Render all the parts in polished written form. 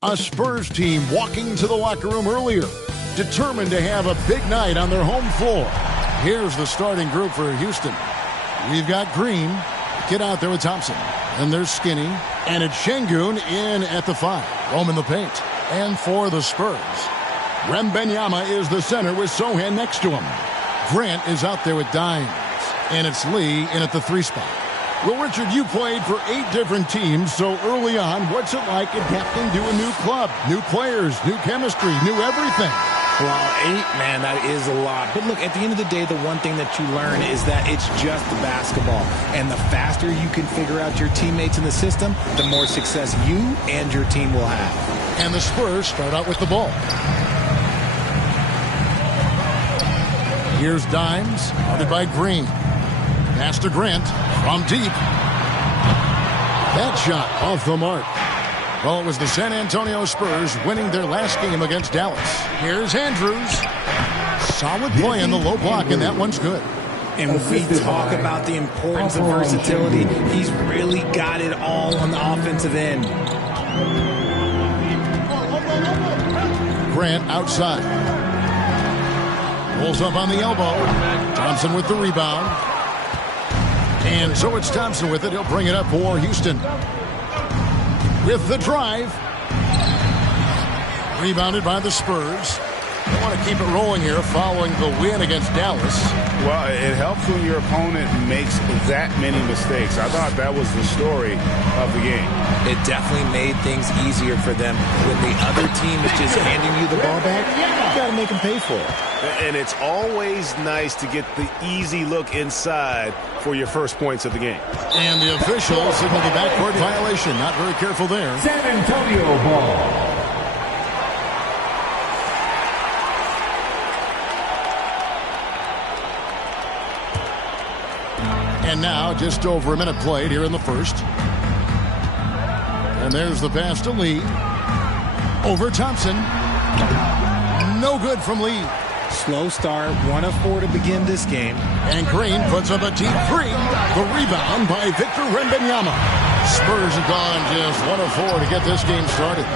A Spurs team walking to the locker room earlier, determined to have a big night on their home floor. Here's the starting group for Houston. We've got Green, kid out there with Thompson. And there's Skinny, and it's Şengün in at the 5. Roam in the paint. And for the Spurs, Wembanyama is the center with Sochan next to him. Grant is out there with Dimes. And it's Lee in at the 3 spot. Well, Richard, you played for 8 different teams, so early on, what's it like adapting to a new club? New players, new chemistry, new everything. Well, 8, man, that is a lot. But look, at the end of the day, the one thing that you learn is that it's just basketball. And the faster you can figure out your teammates in the system, the more success you and your team will have. And the Spurs start out with the ball. Here's Dimes, guarded by Green. Pass to Grant from deep. That shot off the mark. Well, it was the San Antonio Spurs winning their last game against Dallas. Here's Andrews. Solid play in the low block, and that one's good. And when we talk about the importance of versatility, he's really got it all on the offensive end. Grant outside. Pulls up on the elbow. Thompson with the rebound. And so it's Thompson with it. He'll bring it up for Houston. With the drive. Rebounded by the Spurs. They want to keep it rolling here following the win against Dallas. Well, it helps when your opponent makes that many mistakes. I thought that was the story of the game. It definitely made things easier for them. When the other team is just handing you the ball back, you got to make them pay for it. And it's always nice to get the easy look inside for your first points of the game. And the official signaled the backcourt violation. Not very careful there. San Antonio ball. And now just over a minute played here in the first. And there's the pass to Lee. Over Thompson. No good from Lee. Slow start, 1 of 4 to begin this game. And Green puts up a deep 3. The rebound by Victor Wembanyama. Spurs have gone just 1 of 4 to get this game started.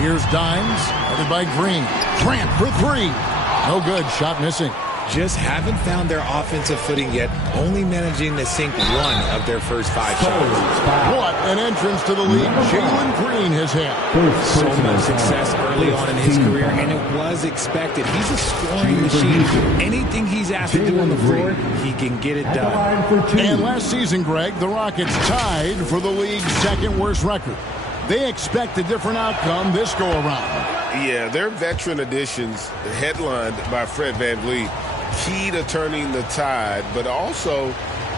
Here's Dimes, guarded by Green. Grant for 3. No good, shot missing. Just haven't found their offensive footing yet, only managing to sink 1 of their first 5 shots. What an entrance to the league Jalen Green has had. So much success early on in his career, and it was expected. He's a scoring machine. Anything he's asked to do on the floor, he can get it done. And last season, Greg, the Rockets tied for the league's second worst record. They expect a different outcome this go-around. Yeah, their veteran additions, headlined by Fred VanVleet, key to turning the tide, but also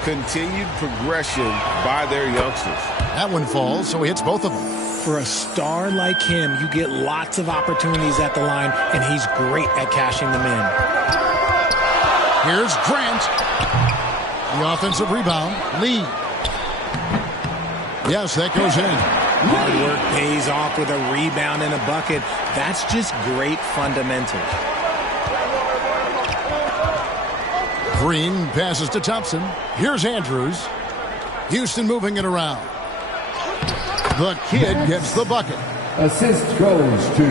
continued progression by their youngsters. That one falls, so he hits both of them. For a star like him, you get lots of opportunities at the line, and he's great at cashing them in. Here's Grant. The offensive rebound. Lee. Yes, that goes in. Hard work pays off with a rebound and a bucket. That's just great fundamentals. Green passes to Thompson. Here's Andrews. Houston moving it around. The kid gets the bucket. Assist goes to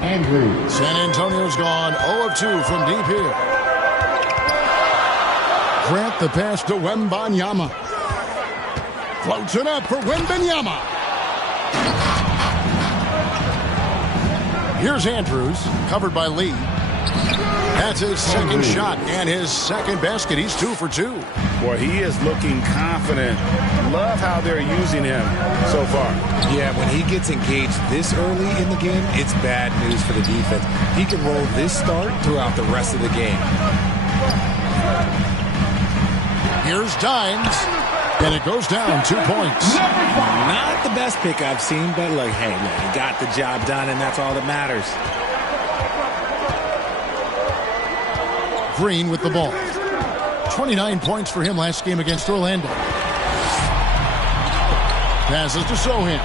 Andrews. San Antonio's gone 0 of 2 from deep here. Grant the pass to Wembanyama. Floats it up for Wembanyama. Here's Andrews, covered by Lee. That's his second shot and his second basket. He's 2 for 2. Boy, he is looking confident. Love how they're using him so far. Yeah, when he gets engaged this early in the game, it's bad news for the defense. He can roll this start throughout the rest of the game. Here's Dimes. And it goes down 2 points. Not the best pick I've seen, but look, hey, man, he got the job done, and that's all that matters. Green with the ball. 29 points for him last game against Orlando. Passes to Sochan.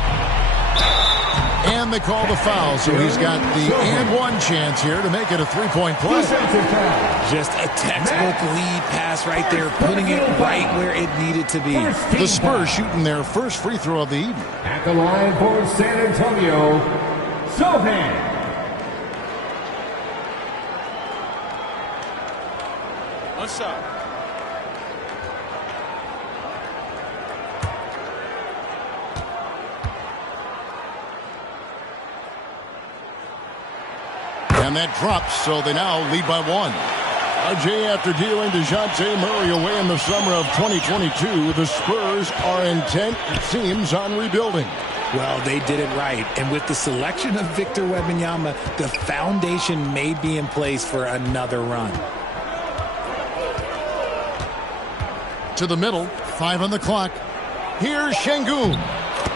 And they call the foul, so he's got the and one chance here to make it a three-point play. Just a textbook lead pass right there, putting it right where it needed to be. The Spurs shooting their first free throw of the evening. At the line for San Antonio, Sohan. Hou Sa. And that drops, so they now lead by one. RJ, after dealing DeJounte Murray away in the summer of 2022, the Spurs are intent, it seems, on rebuilding. Well, they did it right. And with the selection of Victor Wembanyama, the foundation may be in place for another run. To the middle, 5 on the clock. Here's Şengün.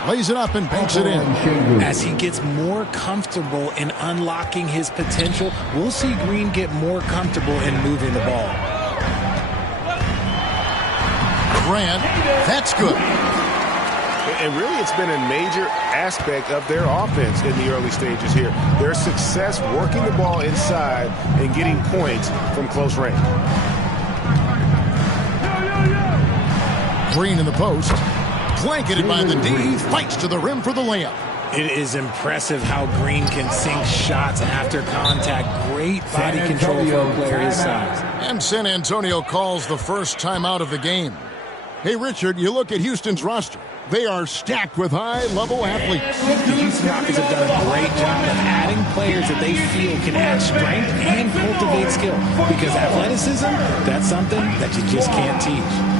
Lays it up and banks it in. As he gets more comfortable in unlocking his potential, we'll see Green get more comfortable in moving the ball. Grant, that's good. And really, it's been a major aspect of their offense in the early stages here. Their success working the ball inside and getting points from close range. Green in the post. Blanketed by the D. Fights to the rim for the layup. It is impressive how Green can sink shots after contact. Great body control for a player his size. And San Antonio calls the first timeout of the game. Hey, Richard, you look at Houston's roster. They are stacked with high-level athletes. The Houston Rockets have done a great job of adding players that they feel can add strength and cultivate skill. Because athleticism, that's something that you just can't teach.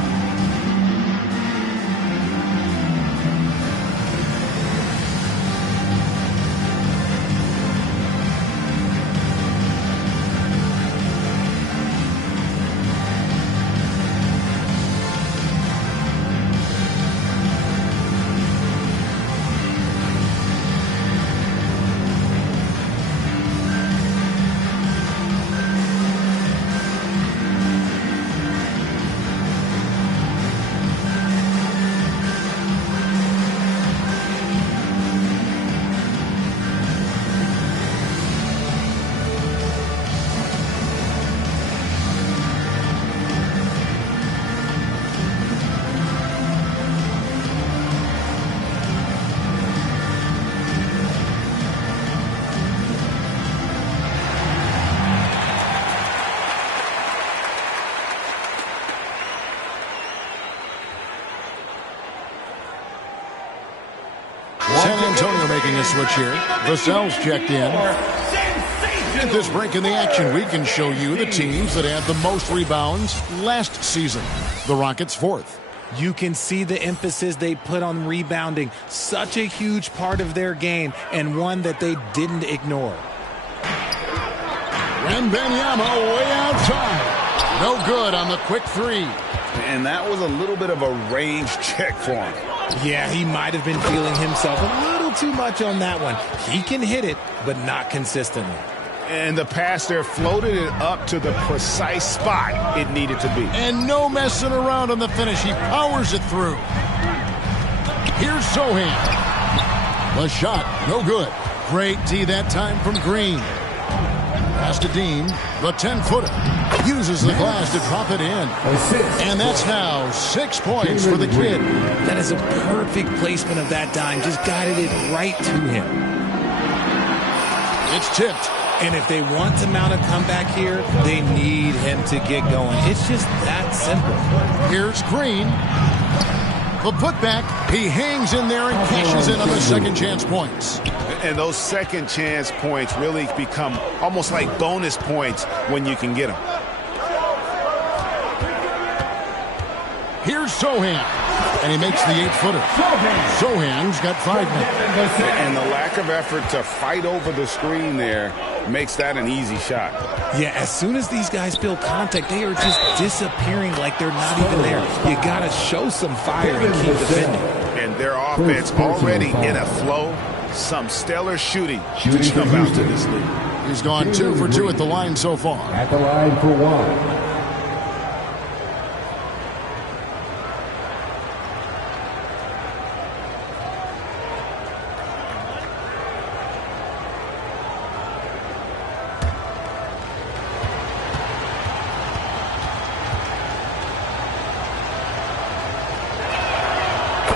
San Antonio making a switch here. Vassell's checked in. At this break in the action, we can show you the teams that had the most rebounds last season. The Rockets fourth. You can see the emphasis they put on rebounding. Such a huge part of their game, and one that they didn't ignore. Wembanyama way outside. No good on the quick three. And that was a little bit of a range check for him. Yeah, he might have been feeling himself a little too much on that one. He can hit it, but not consistently. And the pass there floated it up to the precise spot it needed to be. And no messing around on the finish. He powers it through. Here's Sohan. The shot, no good. Great D that time from Green. Pass to Dean. The 10-footer. Uses the glass to drop it in. And that's now 6 points for the kid. That is a perfect placement of that dime. Just guided it right to him. It's tipped. And if they want to mount a comeback here, they need him to get going. It's just that simple. Here's Green. The putback. He hangs in there and cashes in on the second chance points. And those second chance points really become almost like bonus points when you can get them. Here's Sohan. And he makes the 8-footer. Sohan's got 5 now. And the lack of effort to fight over the screen there makes that an easy shot. Yeah, as soon as these guys feel contact, they are just disappearing like they're not even there. You got to show some fire and keep defending. And their offense already in a flow. Some stellar shooting to jump out to this league. He's gone 2 for 2 at the line so far. At the line for 1.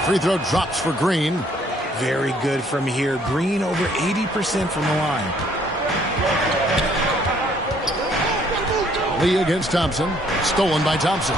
Free throw drops for Green. Very good from here. Green over 80% from the line. Lee against Thompson. Stolen by Thompson.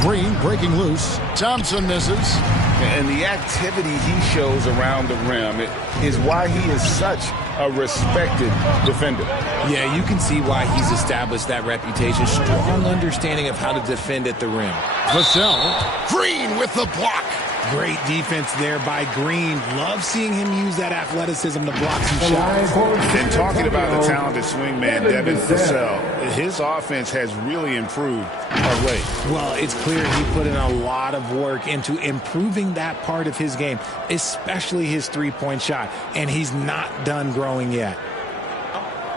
Green breaking loose. Thompson misses. And the activity he shows around the rim is why he is such a respected defender. Yeah, you can see why he's established that reputation. Strong understanding of how to defend at the rim. Vassell. Green with the block. Great defense there by Green. Love seeing him use that athleticism to block some shots. And talking about the talented swingman, Devin Vassell, his offense has really improved of late. Well, it's clear he put in a lot of work into improving that part of his game, especially his three-point shot, and he's not done growing yet.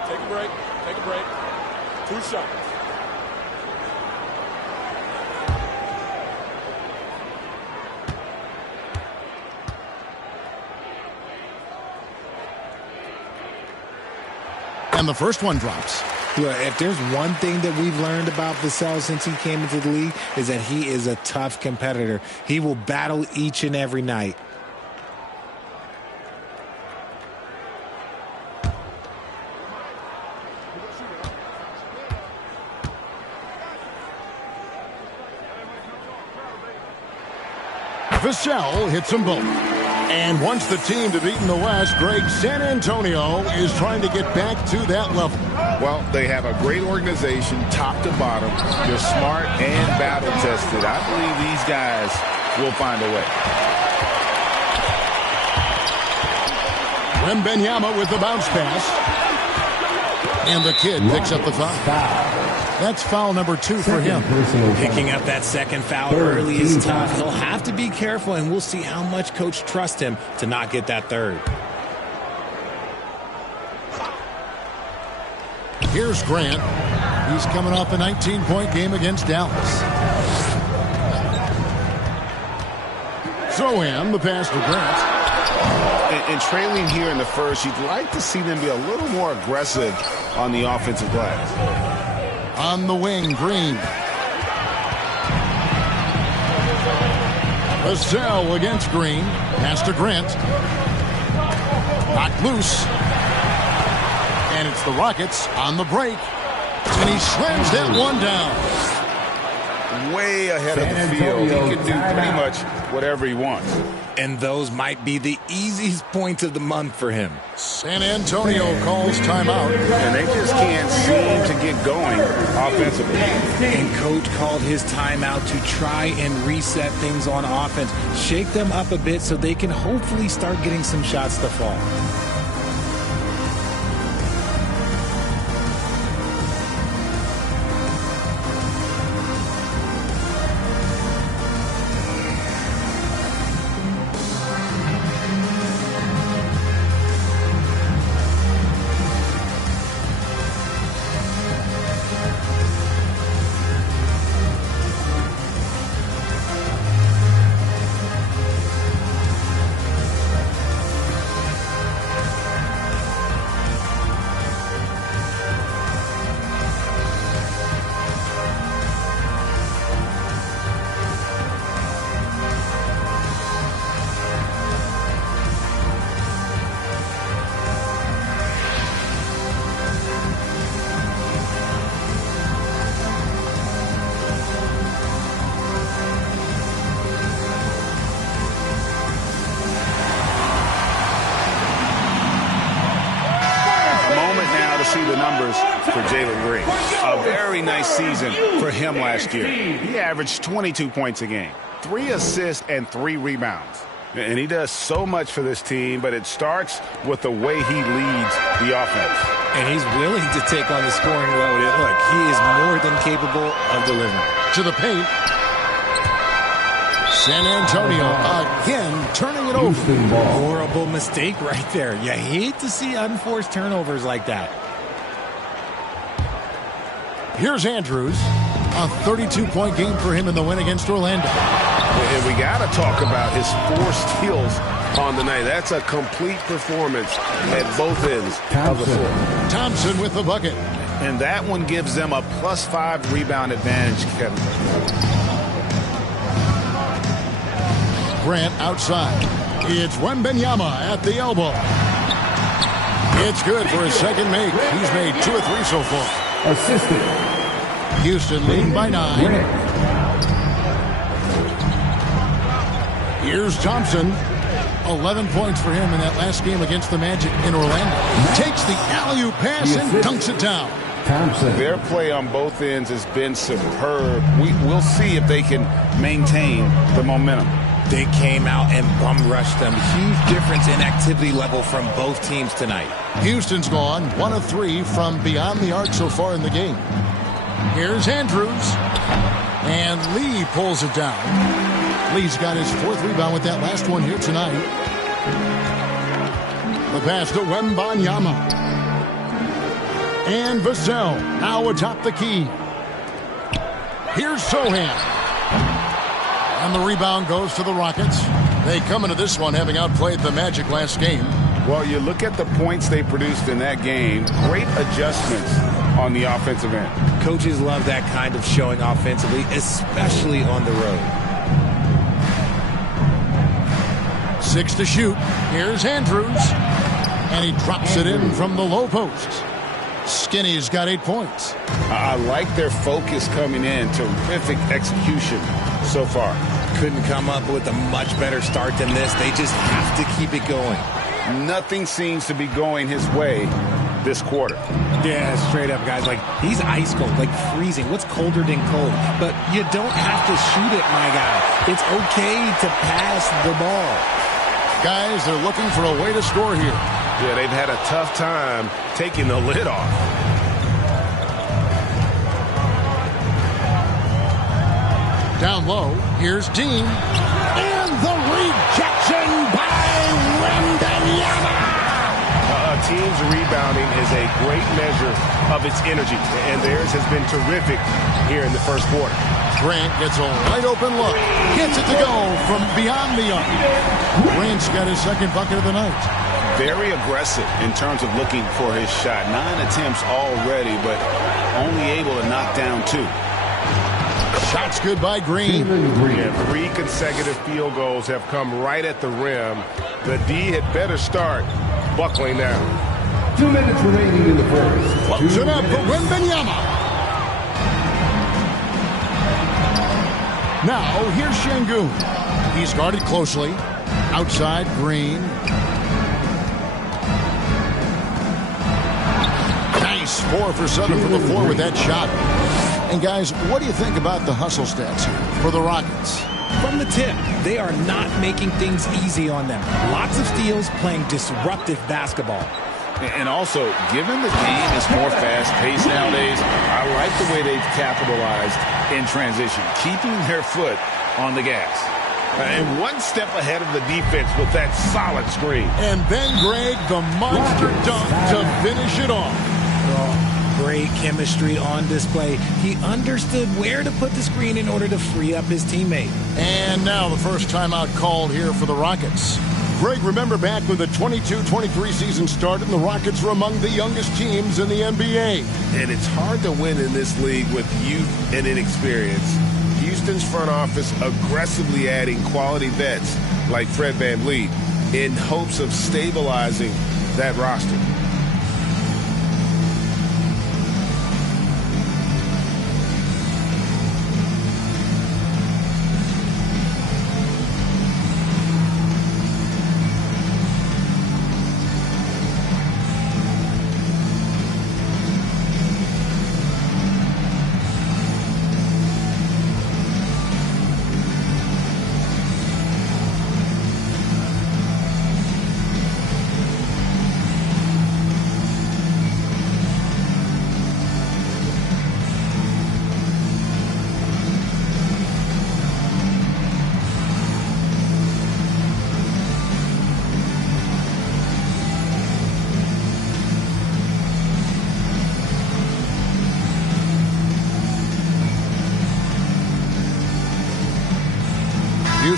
Take a break. Take a break. 2 shots. And the first one drops. Look, if there's one thing that we've learned about Vassell since he came into the league is that he is a tough competitor. He will battle each and every night. Vassell hits them both. And once the team to beat in the West, Greg, San Antonio is trying to get back to that level. Well, they have a great organization, top to bottom. They're smart and battle-tested. I believe these guys will find a way. Wembanyama with the bounce pass. And the kid picks up the foul. That's foul number 2 for him. Picking up that second foul early is tough. He'll have to be careful, and we'll see how much coach trusts him to not get that third. Here's Grant. He's coming off a 19-point game against Dallas. Throw-in, the pass to Grant. And trailing here in the first, you'd like to see them be a little more aggressive on the offensive glass. On the wing, Green. Vassell against Green. Pass to Grant. Knocked loose. And it's the Rockets on the break. And he slams that one down. Way ahead of the field. He can do pretty much whatever he wants. And those might be the easiest points of the month for him. San Antonio calls timeout. And they just can't seem to get going offensively. And coach called his timeout to try and reset things on offense. Shake them up a bit so they can hopefully start getting some shots to fall. For him last year. He averaged 22 points a game, 3 assists and 3 rebounds. And he does so much for this team, but it starts with the way he leads the offense. And he's willing to take on the scoring load. And look, he is more than capable of delivering. To the paint. San Antonio again turning it over. Horrible mistake right there. You hate to see unforced turnovers like that. Here's Andrews. A 32-point game for him in the win against Orlando. And we got to talk about his 4 steals on the night. That's a complete performance at both ends of the floor. Thompson with the bucket. And that one gives them a +5 rebound advantage, Kevin. Grant outside. It's Wembanyama at the elbow. It's good for his second make. He's made 2 of 3 so far. Assistant. Houston leading by 9. Here's Thompson. 11 points for him in that last game against the Magic in Orlando. Takes the alley-oop pass and dunks it down. Thompson. Their play on both ends has been superb. We'll see if they can maintain the momentum. They came out and bum rushed them. Huge difference in activity level from both teams tonight. Houston's gone 1 of 3 from beyond the arc so far in the game. Here's Andrews. And Lee pulls it down. Lee's got his 4th rebound with that last one here tonight. The pass to Wembanyama. And Vassell now atop the key. Here's Sohan. And the rebound goes to the Rockets. They come into this one having outplayed the Magic last game. Well, you look at the points they produced in that game. Great adjustments on the offensive end. Coaches love that kind of showing offensively, especially on the road. 6 to shoot. Here's Andrews. And he drops it in from the low post. Skinny's got 8 points. I like their focus coming in. Terrific execution so far. Couldn't come up with a much better start than this. They just have to keep it going. Nothing seems to be going his way this quarter. Yeah, straight up, guys. Like, he's ice cold, like freezing. What's colder than cold? But you don't have to shoot it, my guy. It's okay to pass the ball. Guys, they're looking for a way to score here. Yeah, they've had a tough time taking the lid off. Down low, here's Dean. And the rejection by Wembanyama. A team's rebounding is a great measure of its energy, and theirs has been terrific here in the first quarter. Grant gets a wide open look. Gets it to go from beyond the arc. Grant's got his second bucket of the night. Very aggressive in terms of looking for his shot. 9 attempts already, but only able to knock down 2. Shot's good by Green. Yeah, 3 consecutive field goals have come right at the rim. The D had better start buckling down. 2 minutes remaining in the first. Close it up for Wembanyama. Now, here's Şengün. He's guarded closely. Outside, Green. Nice 4 for 7 from the floor with that shot. And guys, what do you think about the hustle stats here for the Rockets? From the tip, they are not making things easy on them. Lots of steals, playing disruptive basketball. And also, given the game is more fast-paced nowadays, I like the way they've capitalized in transition, keeping their foot on the gas. And one step ahead of the defense with that solid screen. And then, Greg, the monster dunk to finish it off. Oh, great chemistry on display. He understood where to put the screen in order to free up his teammate. And now the first timeout called here for the Rockets. Greg, remember back when the 22-23 season started and the Rockets were among the youngest teams in the NBA. And it's hard to win in this league with youth and inexperience. Houston's front office aggressively adding quality vets like Fred VanVleet in hopes of stabilizing that roster.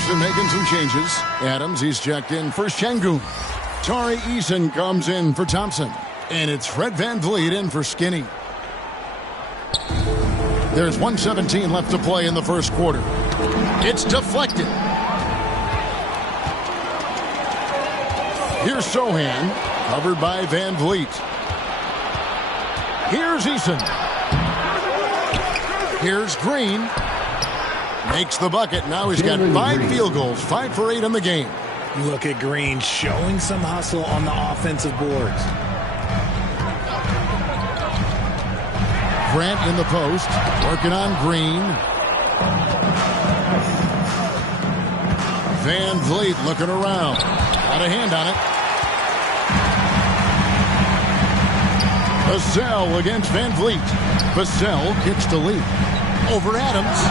Houston making some changes. Adams, he's checked in for Şengün. Tari Eason comes in for Thompson. And it's Fred VanVleet in for Skinny. There's 1:17 left to play in the first quarter. It's deflected. Here's Sohan, covered by VanVleet. Here's Eason. Here's Green. Makes the bucket. Now he's got 5 field goals, 5 for 8 in the game. Look at Green showing some hustle on the offensive boards. Grant in the post, working on Green. VanVleet looking around. Got a hand on it. Vassell against VanVleet. Vassell kicks to Lee. Over Adams.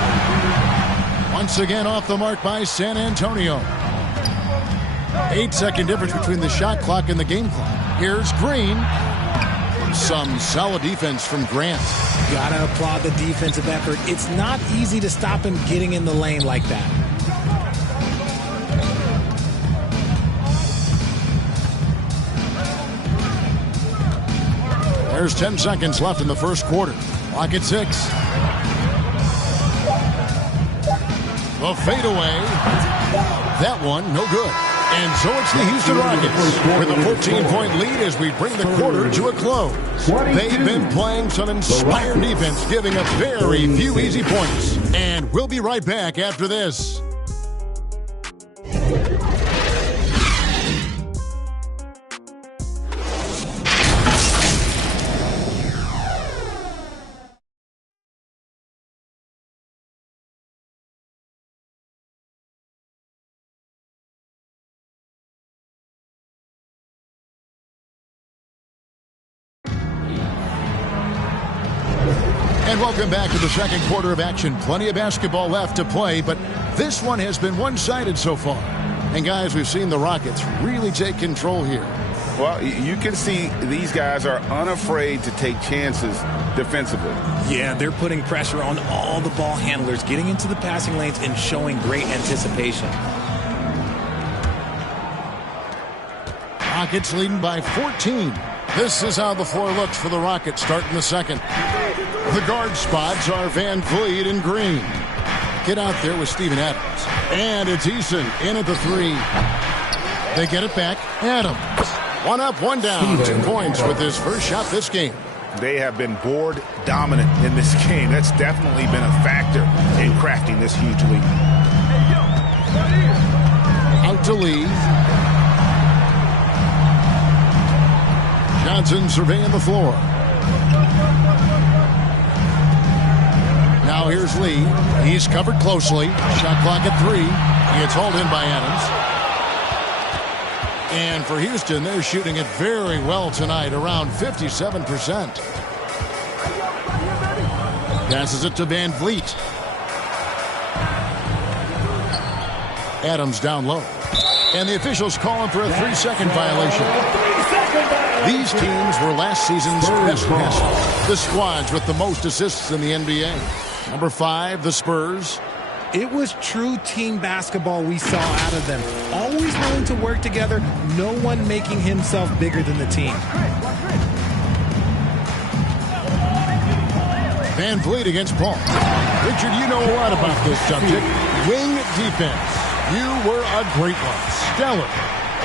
Once again off the mark by San Antonio. 8-second difference between the shot clock and the game clock. Here's Green. Some solid defense from Grant. Gotta applaud the defensive effort. It's not easy to stop him getting in the lane like that. There's 10 seconds left in the first quarter. Clock at 6. The fadeaway. That one, no good. And so it's the Houston Rockets with a 14-point lead as we bring the quarter to a close. They've been playing some inspired defense, giving up very few easy points. And we'll be right back after this. And welcome back to the second quarter of action. Plenty of basketball left to play, but this one has been one-sided so far. And guys, we've seen the Rockets really take control here. Well, you can see these guys are unafraid to take chances defensively. Yeah, they're putting pressure on all the ball handlers, getting into the passing lanes and showing great anticipation. Rockets leading by 14. This is how the floor looks for the Rockets starting the second. The guard spots are VanVleet and Green. Get out there with Steven Adams. And it's Eason in at the 3. They get it back. Adams. 1 up, 1 down. 2 points with his first shot this game. They have been board dominant in this game. That's definitely been a factor in crafting this huge lead. Out to Lee. Johnson surveying the floor. Now here's Lee. He's covered closely. Shot clock at 3. It's hauled in by Adams. And for Houston, they're shooting it very well tonight, around 57%. Passes it to VanVleet. Adams down low. And the officials calling for a 3-second violation. These teams were last season's best passers. The squads with the most assists in the NBA. Number 5, the Spurs. It was true team basketball we saw out of them. Always willing to work together, no one making himself bigger than the team. VanVleet against Paul. Richard, you know a lot about this subject. Wing defense. You were a great one. Stellar.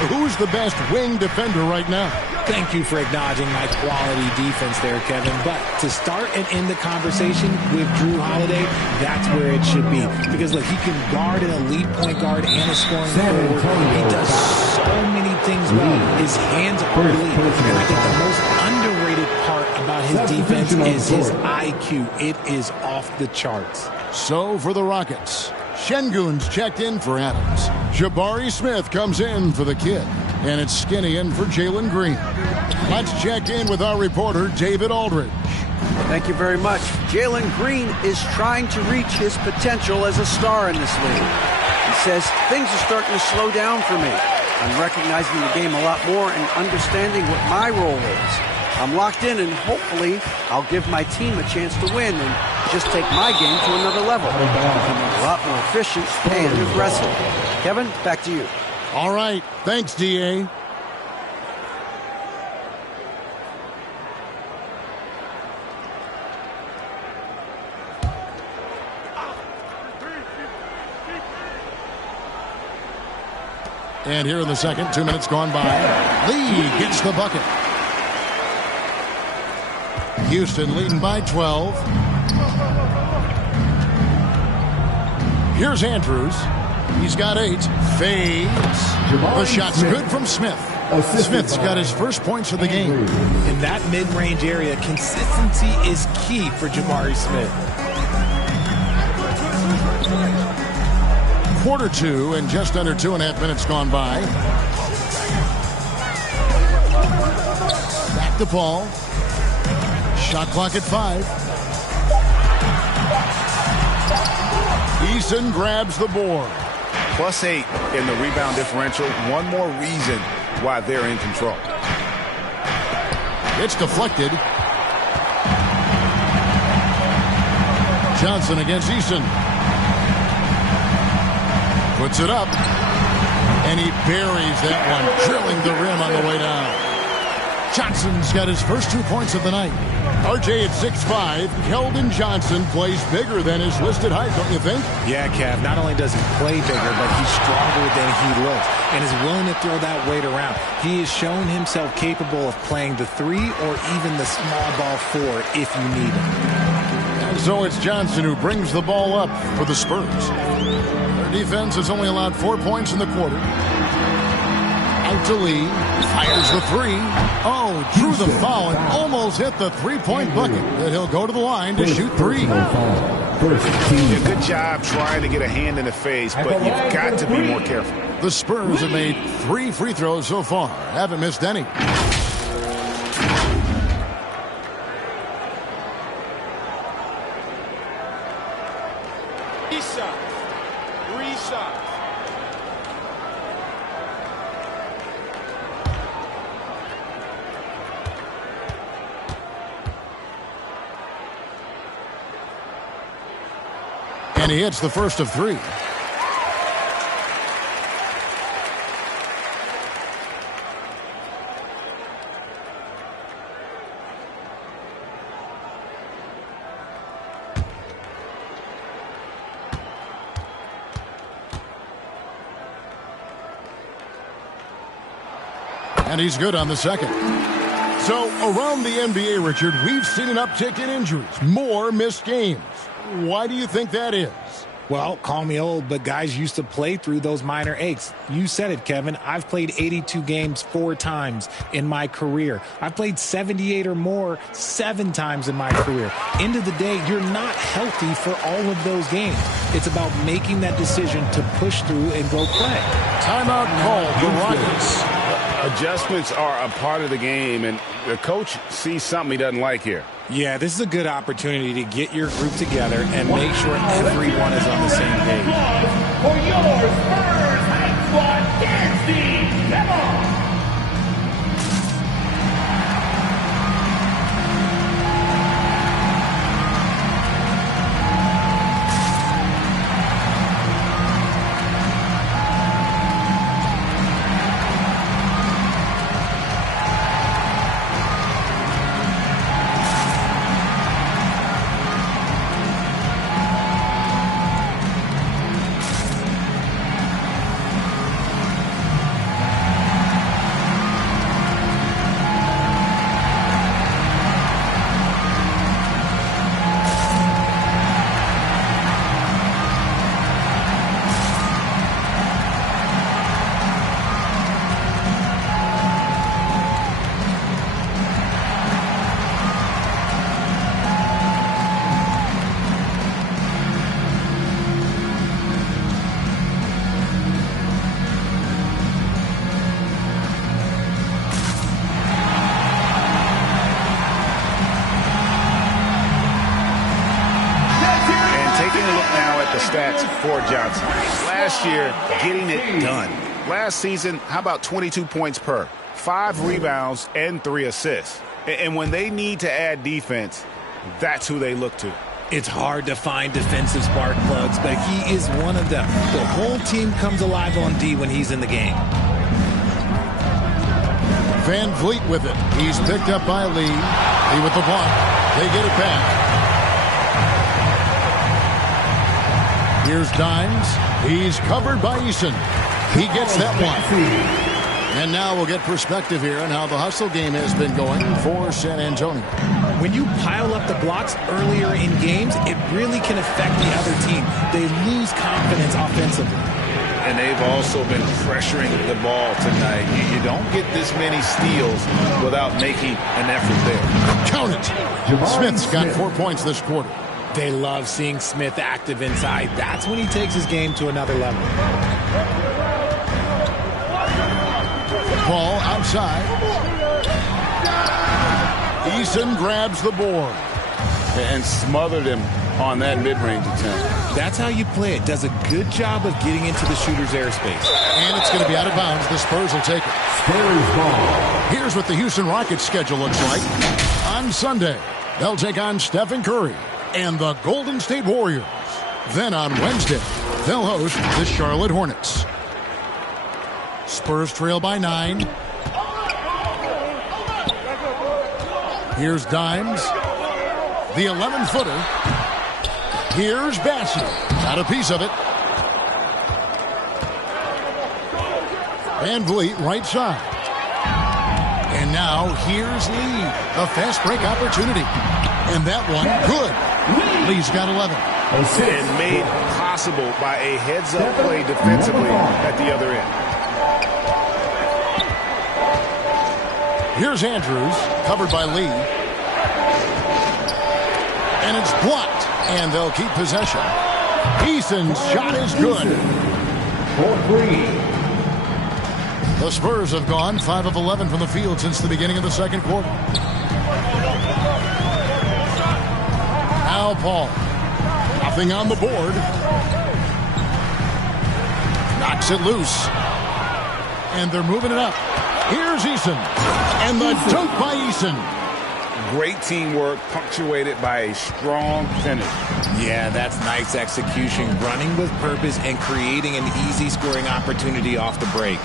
Who's the best wing defender right now? Thank you for acknowledging my quality defense there, Kevin. But to start and end the conversation with Jrue Holiday, that's where it should be. Because, look, he can guard an elite point guard and a scoring forward. He does so many things well. His hands are elite. And I think the most underrated part about his defense is his IQ. It is off the charts. So for the Rockets, Şengün's checked in for Adams. Jabari Smith comes in for the kid. And it's Skinny in for Jalen Green. Let's check in with our reporter, David Aldridge. Thank you very much. Jalen Green is trying to reach his potential as a star in this league. He says, things are starting to slow down for me. I'm recognizing the game a lot more and understanding what my role is. I'm locked in, and hopefully I'll give my team a chance to win and just take my game to another level. Becoming a lot more efficient and aggressive. Kevin, back to you. All right. Thanks, D.A. And here in the second, 2 minutes gone by. Lee gets the bucket. Houston leading by 12. Here's Andrews. He's got 8. Fades. The shot's good from Smith. Smith's got his first points of the game. In that mid-range area, consistency is key for Jabari Smith. Quarter 2 and just under 2.5 minutes gone by. Back to Paul. Shot clock at 5. Eason grabs the board. +8 in the rebound differential. One more reason why they're in control. It's deflected. Johnson against Eason. Puts it up. And he buries that one, drilling the rim on the way down. Johnson's got his first 2 points of the night. RJ at 6'5", Keldon Johnson plays bigger than his listed height, don't you think? Yeah, Kev. Not only does he play bigger, but he's stronger than he looks and is willing to throw that weight around. He has shown himself capable of playing the 3 or even the small ball 4 if you need him. And so it's Johnson who brings the ball up for the Spurs. Their defense has only allowed 4 points in the quarter. Out to Lee. Fires the 3. Oh, drew the foul and almost hit the 3-point bucket. But he'll go to the line to shoot 3. Good job trying to get a hand in the face, but you've got to be more careful. The Spurs have made 3 free throws so far. Haven't missed any. Hou Sa. 3 shots. And he hits the first of 3. And he's good on the second. So around the NBA, Richard, we've seen an uptick in injuries, more missed games. Why do you think that is? Well, call me old, but guys used to play through those minor aches. You said it, Kevin. I've played 82 games 4 times in my career. I've played 78 or more 7 times in my career. End of the day, you're not healthy for all of those games. It's about making that decision to push through and go play. Timeout called the Rockets. Adjustments are a part of the game, and the coach sees something he doesn't like here. Yeah, this is a good opportunity to get your group together and make sure everyone is on the same page. For your Spurs High Squad dance team, come on! Stats for Johnson. Last year, getting it done. Last season, how about 22 points per, 5 rebounds, and 3 assists. And when they need to add defense, that's who they look to. It's hard to find defensive spark plugs, but he is one of them. The whole team comes alive on D when he's in the game. Van Vliet with it. He's picked up by Lee. Lee with the block. They get it back. Here's Dimes. He's covered by Eason. He gets that one. And now we'll get perspective here on how the hustle game has been going for San Antonio. When you pile up the blocks earlier in games, it really can affect the other team. They lose confidence offensively. And they've also been pressuring the ball tonight. You don't get this many steals without making an effort there. Count it. Smith's got 4 points this quarter. They love seeing Smith active inside. That's when he takes his game to another level. Ball outside. Eason grabs the board. And smothered him on that mid-range attempt. That's how you play it. Does a good job of getting into the shooter's airspace. And it's going to be out of bounds. The Spurs will take it. Spurs ball. Here's what the Houston Rockets schedule looks like. On Sunday, they'll take on Stephen Curry and the Golden State Warriors. Then on Wednesday, they'll host the Charlotte Hornets. Spurs trail by 9. Here's Dimes. The 11-footer. Here's Bassett. Got a piece of it. Van Vliet right side. And now here's Lee. A fast break opportunity. And that one, good. Lee's got 11. And made possible by a heads-up play defensively at the other end. Here's Andrews, covered by Lee. And it's blocked. And they'll keep possession. Eason's shot is good. For 3. The Spurs have gone 5 of 11 from the field since the beginning of the second quarter. Now Paul. Nothing on the board. Knocks it loose. And they're moving it up. Here's Eason. And the dunk by Eason. Great teamwork punctuated by a strong finish. Yeah, that's nice execution. Running with purpose and creating an easy scoring opportunity off the break.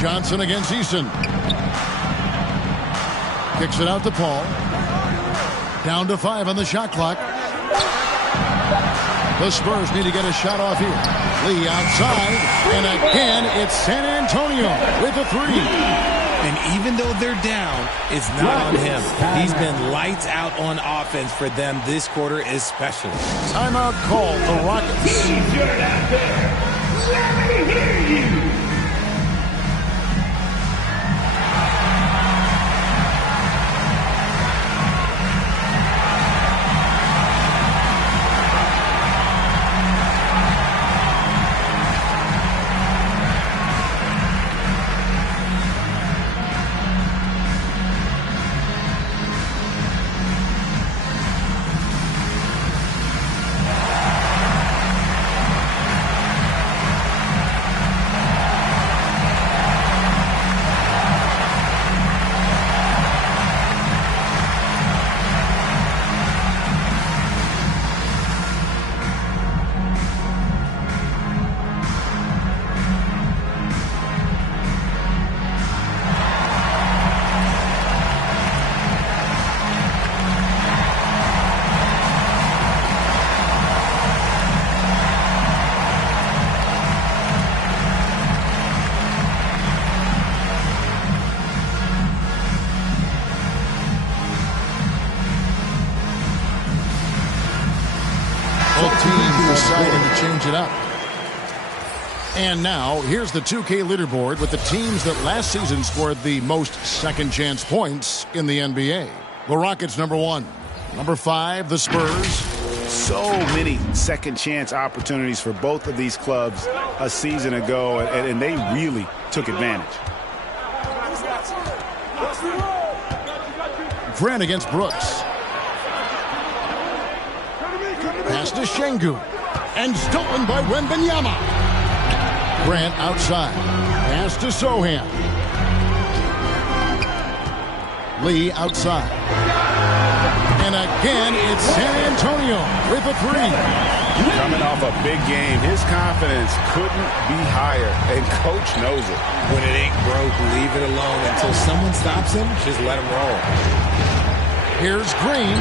Johnson against Eason. Kicks it out to Paul. Down to 5 on the shot clock. The Spurs need to get a shot off here. Lee outside. And again, it's San Antonio with a 3. And even though they're down, it's not on him. He's been lights out on offense for them this quarter especially. Timeout called the Rockets. T-shirt out there. Let me hear you. Deciding to change it up. And now, here's the 2K leaderboard with the teams that last season scored the most second-chance points in the NBA. The Rockets, number 1. Number 5, the Spurs. So many second-chance opportunities for both of these clubs a season ago, and they really took advantage. Grant against Brooks. Pass to Şengün. And stolen by Wembanyama. Grant outside. Pass to Sohan. Lee outside. And again, it's San Antonio with a three. Coming off a big game, his confidence couldn't be higher, and coach knows it. When it ain't broke, leave it alone until someone stops him. Just let him roll. Here's Green.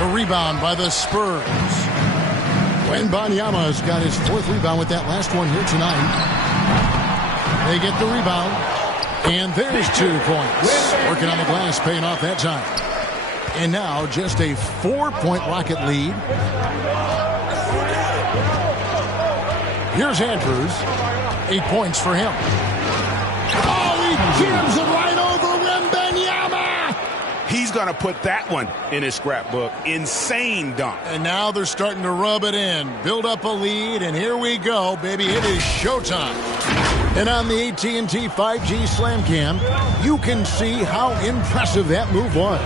The rebound by the Spurs. Wembanyama's got his 4th rebound with that last one here tonight. They get the rebound. And there's 2 points. Working on the glass, paying off that time. And now just a 4-point Rocket lead. Here's Andrews. 8 points for him. Oh, he jams it right over Wembanyama. He's going to put that one in his scrapbook. Insane dunk. And now they're starting to rub it in. Build up a lead, and here we go, baby. It is showtime. And on the AT&T 5G Slam Cam, you can see how impressive that move was.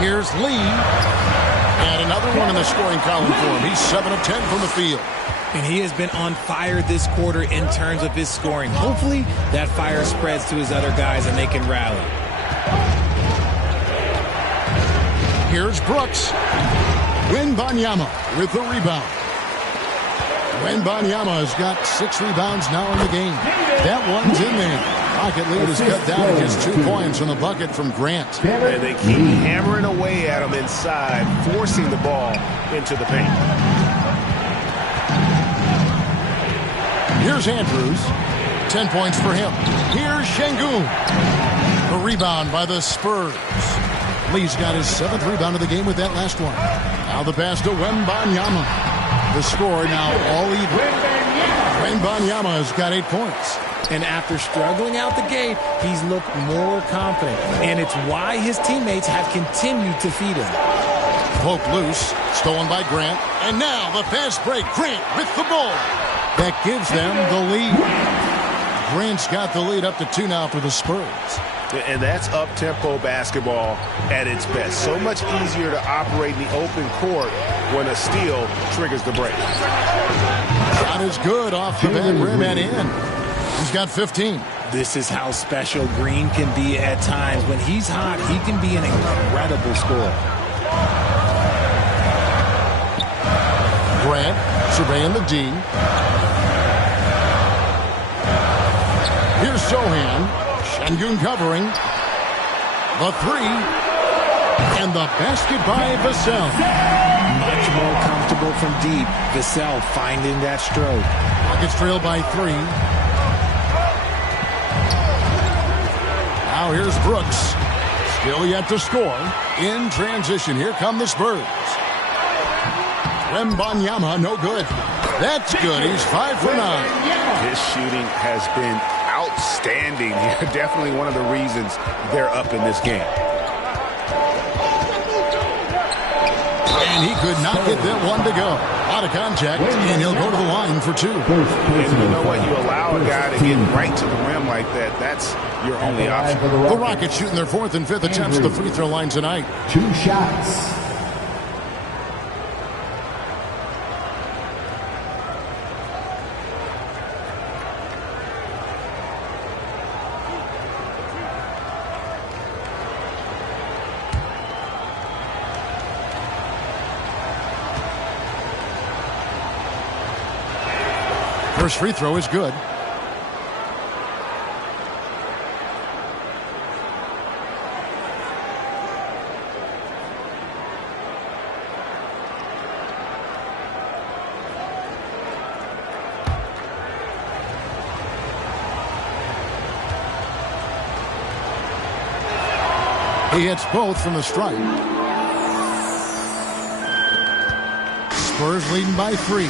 Here's Lee. And another one in the scoring column for him. He's 7 of 10 from the field. And he has been on fire this quarter in terms of his scoring. Hopefully, that fire spreads to his other guys and they can rally. Here's Brooks. Wembanyama with the rebound. Wembanyama has got 6 rebounds now in the game. That one's in there. Rocket lead is cut down to just 2 points on the bucket from Grant. And they keep hammering away at him inside, forcing the ball into the paint. Here's Andrews. 10 points for him. Here's Şengün. The rebound by the Spurs. Lee's got his 7th rebound of the game with that last one. Now the pass to Wembanyama. The score now all even. Wembanyama has got 8 points. And after struggling out the gate, he's looked more confident. And it's why his teammates have continued to feed him. Poke loose. Stolen by Grant. And now the fast break. Grant with the ball. That gives them the lead. Grant's got the lead up to 2 now for the Spurs. And that's up-tempo basketball at its best. So much easier to operate in the open court when a steal triggers the break. Shot is good off the bad rim and in. He's got 15. This is how special Green can be at times. When he's hot, he can be an incredible scorer. Grant surveying the D. Here's Sohan. Şengün covering. The 3. And the basket by Vassell. Much more comfortable from deep. Vassell finding that stroke. Rockets trail by 3. Now here's Brooks. Still yet to score. In transition. Here come the Spurs. Wembanyama, no good. That's good. He's 5 for 9. His shooting has been outstanding. Definitely one of the reasons they're up in this game. And he could not get that one to go. Out of contact, and he'll go to the line for 2. And you know what? You allow a guy to get right to the rim like that. That's your only option. The Rockets shooting their 4th and 5th attempts at the free throw line tonight. 2 shots. First free throw is good. He hits both from the stripe. Spurs leading by 3.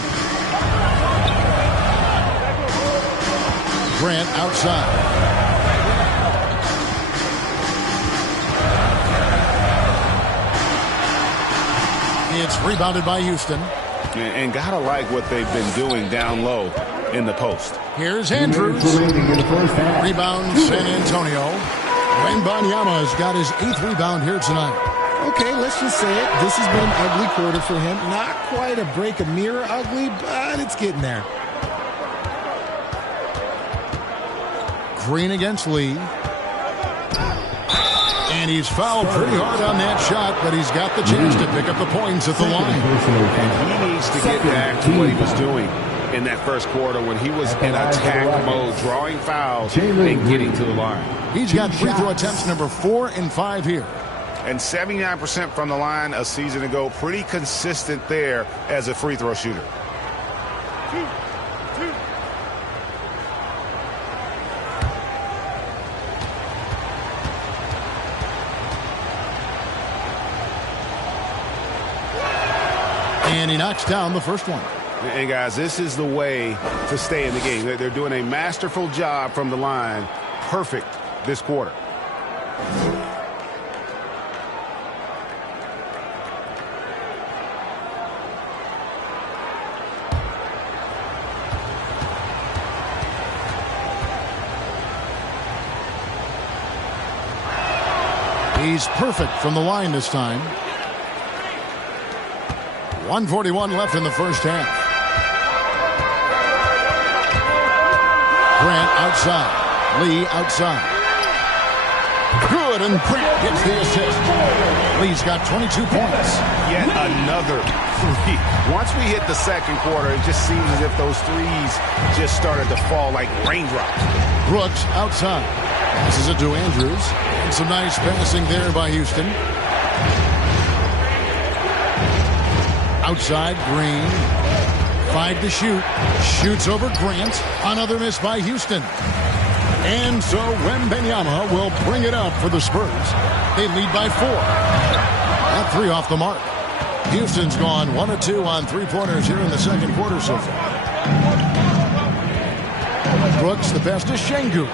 Grant outside. It's rebounded by Houston. And gotta like what they've been doing down low in the post. Here's Andrews. Rebound San Antonio. Wembanyama has got his 8th rebound here tonight. Okay, let's just say it. This has been an ugly quarter for him. Not quite a break a mirror ugly, but it's getting there. Green against Lee. And he's fouled pretty hard on that shot, but he's got the chance to pick up the points at the line. And he needs to get back to what he was doing in that first quarter when he was in attack mode, drawing fouls and getting to the line. He's got free throw attempts number 4 and 5 here. And 79% from the line a season ago. Pretty consistent there as a free throw shooter. And he knocks down the first one. And guys, this is the way to stay in the game. They're doing a masterful job from the line. Perfect this quarter. He's perfect from the line this time. 1:41 left in the first half. Grant outside. Lee outside. Good, and Grant gets the assist. Lee's got 22 points. Yet another three. Once we hit the second quarter, it just seems as if those threes just started to fall like raindrops. Brooks outside. Passes it to Andrews. And some nice passing there by Houston. Outside, Green. 5 to shoot. Shoots over Grant. Another miss by Houston. And so Wembanyama will bring it up for the Spurs. They lead by 4. That 3 off the mark. Houston's gone 1 of 2 on three-pointers here in the second quarter so far. Brooks, the pass to Şengün.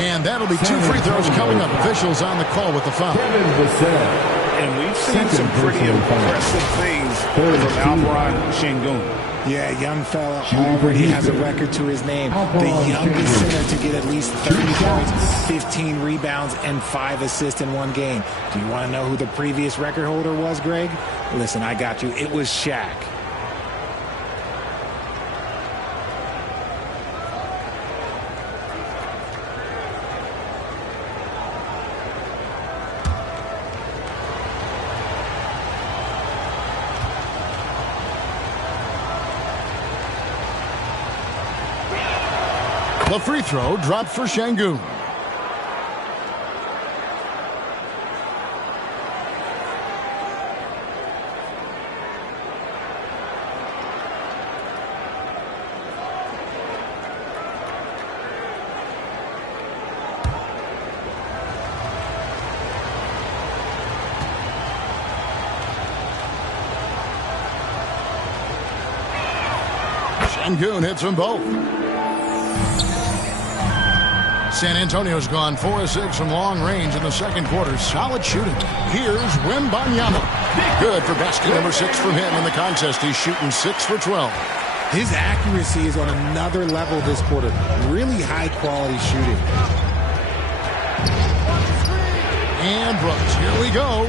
And that'll be 2 free throws coming up. Officials on the call with the foul. And we've seen some pretty impressive things from Alperen Şengün. Yeah, young fella already has a record to his name. The youngest center to get at least 30 points, 15 rebounds, and 5 assists in one game. Do you want to know who the previous record holder was, Greg? Listen, I got you. It was Shaq. The free throw dropped for Şengün. Şengün hits them both. San Antonio's gone 4 of 6 from long range in the second quarter. Solid shooting. Here's Wembanyama. Good for basket number 6 from him in the contest. He's shooting 6 for 12. His accuracy is on another level this quarter. Really high-quality shooting. And Brooks, here we go.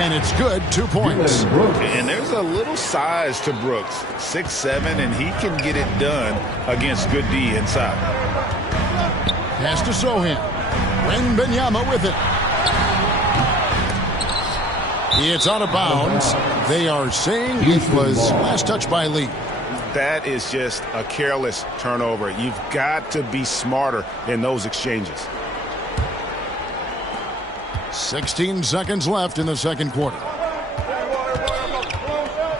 And it's good, 2 points. And there's a little size to Brooks. 6'7", and he can get it done against good D inside. Pass to Sohan. Wembanyama with it. It's out of bounds. They are saying it was last touch by Lee. That is just a careless turnover. You've got to be smarter in those exchanges. 16 seconds left in the second quarter.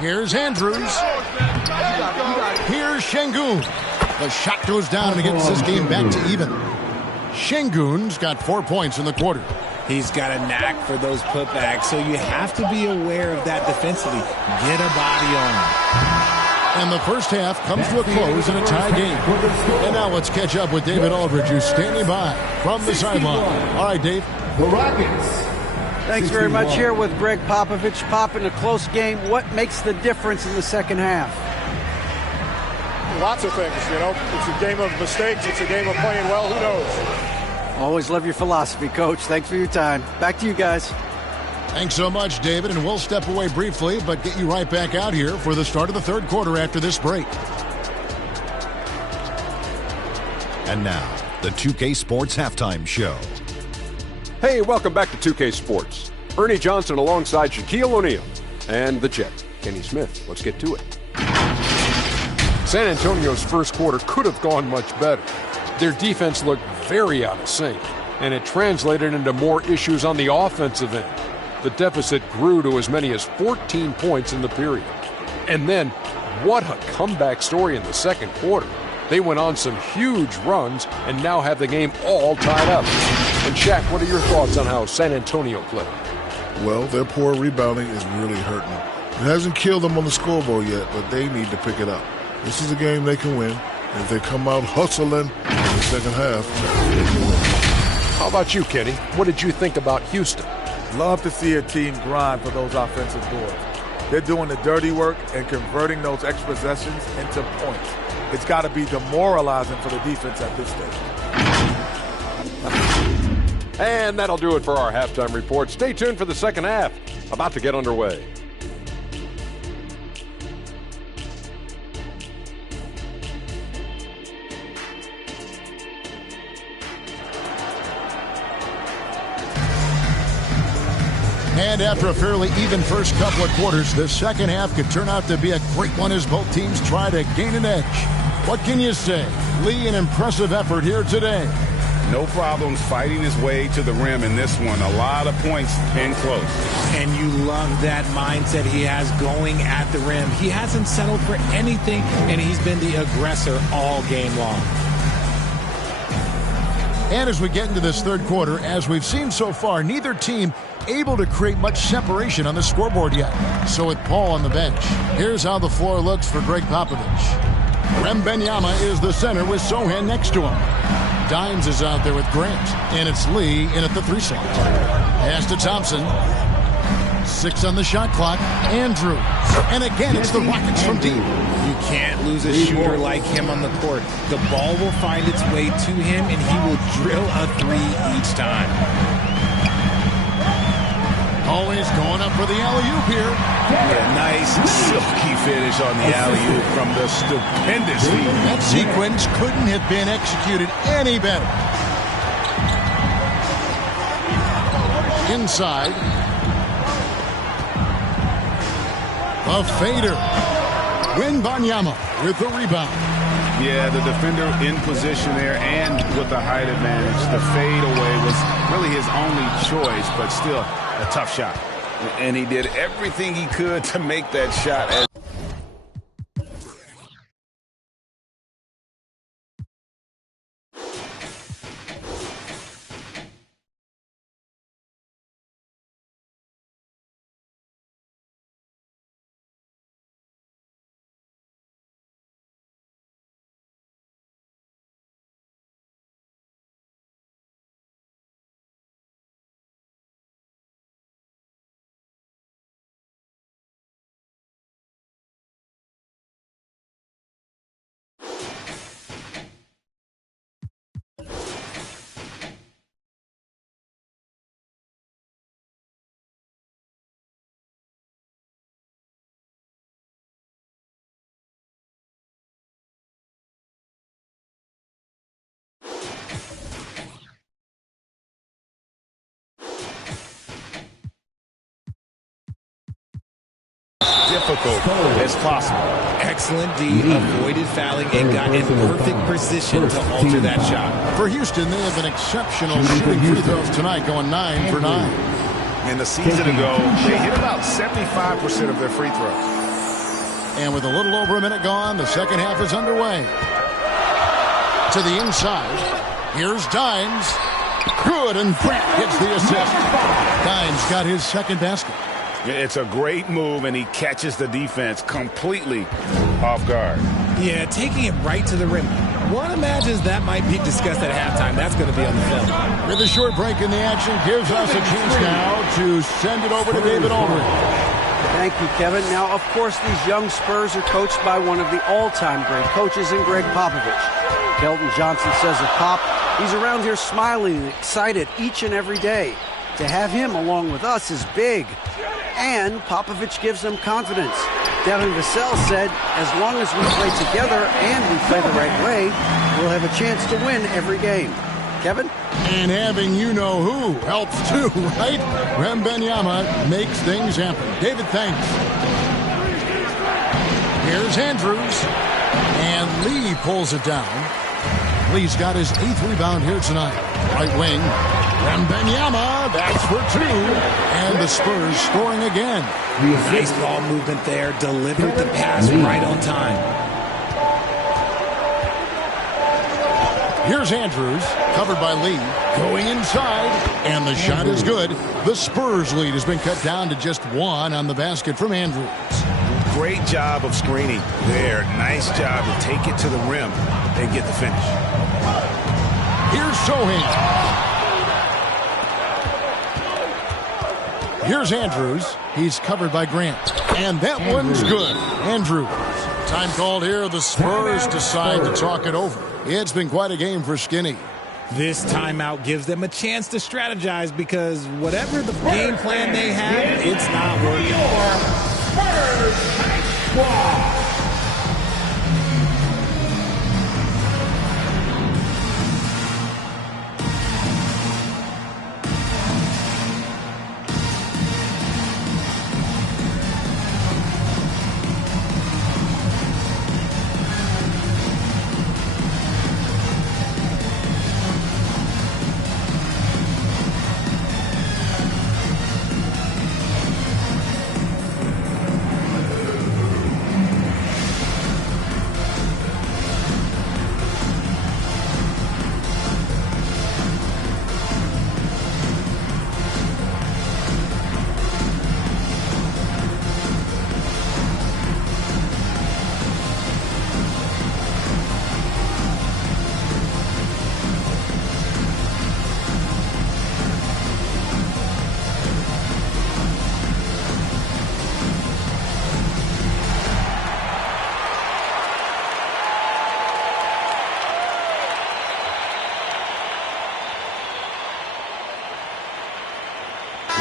Here's Andrews. Here's Şengün. The shot goes down and gets this game back to even. Şengün's got 4 points in the quarter. He's got a knack for those putbacks, so you have to be aware of that defensively. Get a body on him. And the first half comes to a close in a tie game. And now let's catch up with David Aldridge, who's standing by from the sideline. All right, Dave. The Rockets. Thanks very much. Here with Greg Popovich. Pop, in a close game, what makes the difference in the second half? Lots of things, you know. It's a game of mistakes. It's a game of playing well. Who knows? Always love your philosophy, Coach. Thanks for your time. Back to you guys. Thanks so much, David. And we'll step away briefly, but get you right back out here for the start of the third quarter after this break. And now, the 2K Sports Halftime Show. Hey, welcome back to 2K Sports. Ernie Johnson alongside Shaquille O'Neal and the Jet, Kenny Smith. Let's get to it. San Antonio's first quarter could have gone much better. Their defense looked very out of sync, and it translated into more issues on the offensive end. The deficit grew to as many as 14 points in the period. And then, what a comeback story in the second quarter. They went on some huge runs and now have the game all tied up. And Shaq, what are your thoughts on how San Antonio played? Well, their poor rebounding is really hurting them. It hasn't killed them on the scoreboard yet, but they need to pick it up. This is a game they can win. And if they come out hustling in the second half, they can win. How about you, Kenny? What did you think about Houston? Love to see a team grind for those offensive boards. They're doing the dirty work and converting those extra possessions into points. It's got to be demoralizing for the defense at this stage. And that'll do it for our halftime report. Stay tuned for the second half. About to get underway. And after a fairly even first couple of quarters, the second half could turn out to be a great one as both teams try to gain an edge. What can you say? Lee, an impressive effort here today. No problems fighting his way to the rim in this one. A lot of points and close. And you love that mindset he has going at the rim. He hasn't settled for anything, and he's been the aggressor all game long. And as we get into this third quarter, as we've seen so far, neither team able to create much separation on the scoreboard yet. So with Paul on the bench, here's how the floor looks for Greg Popovich. Wembanyama is the center with Sohan next to him. Dimes is out there with Grant, and it's Lee in at the 3 slot. Pass to Thompson. 6 on the shot clock. Andrews. And again, it's the Rockets from deep. You can't lose a shooter like him on the court. The ball will find its way to him, and he will drill a 3 each time. Always going up for the alley-oop here. Yeah, nice silky finish on the alley-oop from the stupendous lead. That sequence couldn't have been executed any better. Inside. A fader. Wembanyama with the rebound. Yeah, the defender in position there and with the height advantage. The fade away was really his only choice, but still a tough shot. And he did everything he could to make that shot. Difficult as possible. Excellent D, avoided fouling and got in perfect position to alter that shot. For Houston, they have been exceptional shooting free throws tonight, going 9 for 9. And the season ago, they hit about 75% of their free throws. And with a little over a minute gone, the second half is underway. To the inside, here's Dimes. Good, and Grant gets the assist. Dimes got his second basket. It's a great move, and he catches the defense completely off guard. Yeah, taking it right to the rim. One imagines that might be discussed at halftime. That's going to be on the film. With a short break in the action, gives us a chance now to send it over to David Aldridge. Thank you, Kevin. Now, of course, these young Spurs are coached by one of the all-time great coaches in Greg Popovich. Kelton Johnson says of Pop, he's around here smiling and excited each and every day. To have him along with us is big. And Popovich gives them confidence. Devin Vassell said, as long as we play together and we play the right way, will have a chance to win every game. Kevin? And having you-know-who helps too, right? Wembanyama makes things happen. David, thanks. Here's Andrews. And Lee pulls it down. Lee's got his 8th rebound here tonight. Right wing. Wembanyama, that's for 2. And the Spurs scoring again. Nice ball movement there. Delivered the pass right on time. Here's Andrews, covered by Lee, going inside, and the shot is good. The Spurs lead has been cut down to just 1 on the basket from Andrews. Great job of screening there. Nice job to take it to the rim and get the finish. Here's Sohan. Here's Andrews. He's covered by Grant. And that one's good. Andrews. Time called here. The Spurs decide to talk it over. It's been quite a game for Skinny. This timeout gives them a chance to strategize because whatever the game plan they have, it's not working.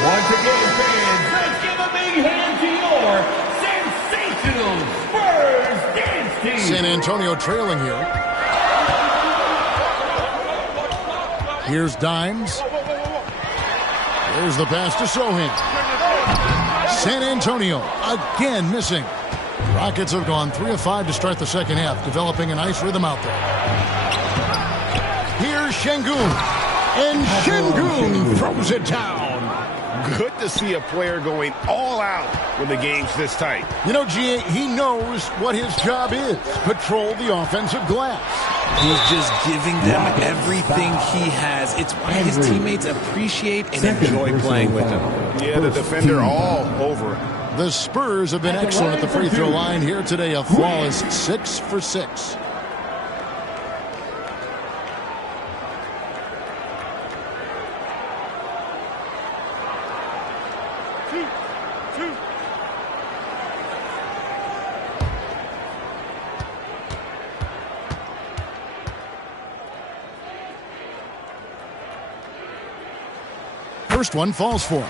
Once again, fans, let's give a big hand to your sensational Spurs dance team. San Antonio trailing here. Here's Dimes. There's the pass to Sohan. San Antonio again missing. Rockets have gone 3 of 5 to start the second half, developing a nice rhythm out there. Here's Şengün. And Şengün throws it down. Good to see a player going all out when the game's this tight. You know, G.A., he knows what his job is. Patrol the offensive glass. He's just giving them everything he has. It's why his teammates appreciate and enjoy playing with him. Yeah, the defender all over him. The Spurs have been excellent at the free throw line here today. A flawless 6 for 6. First one falls for him.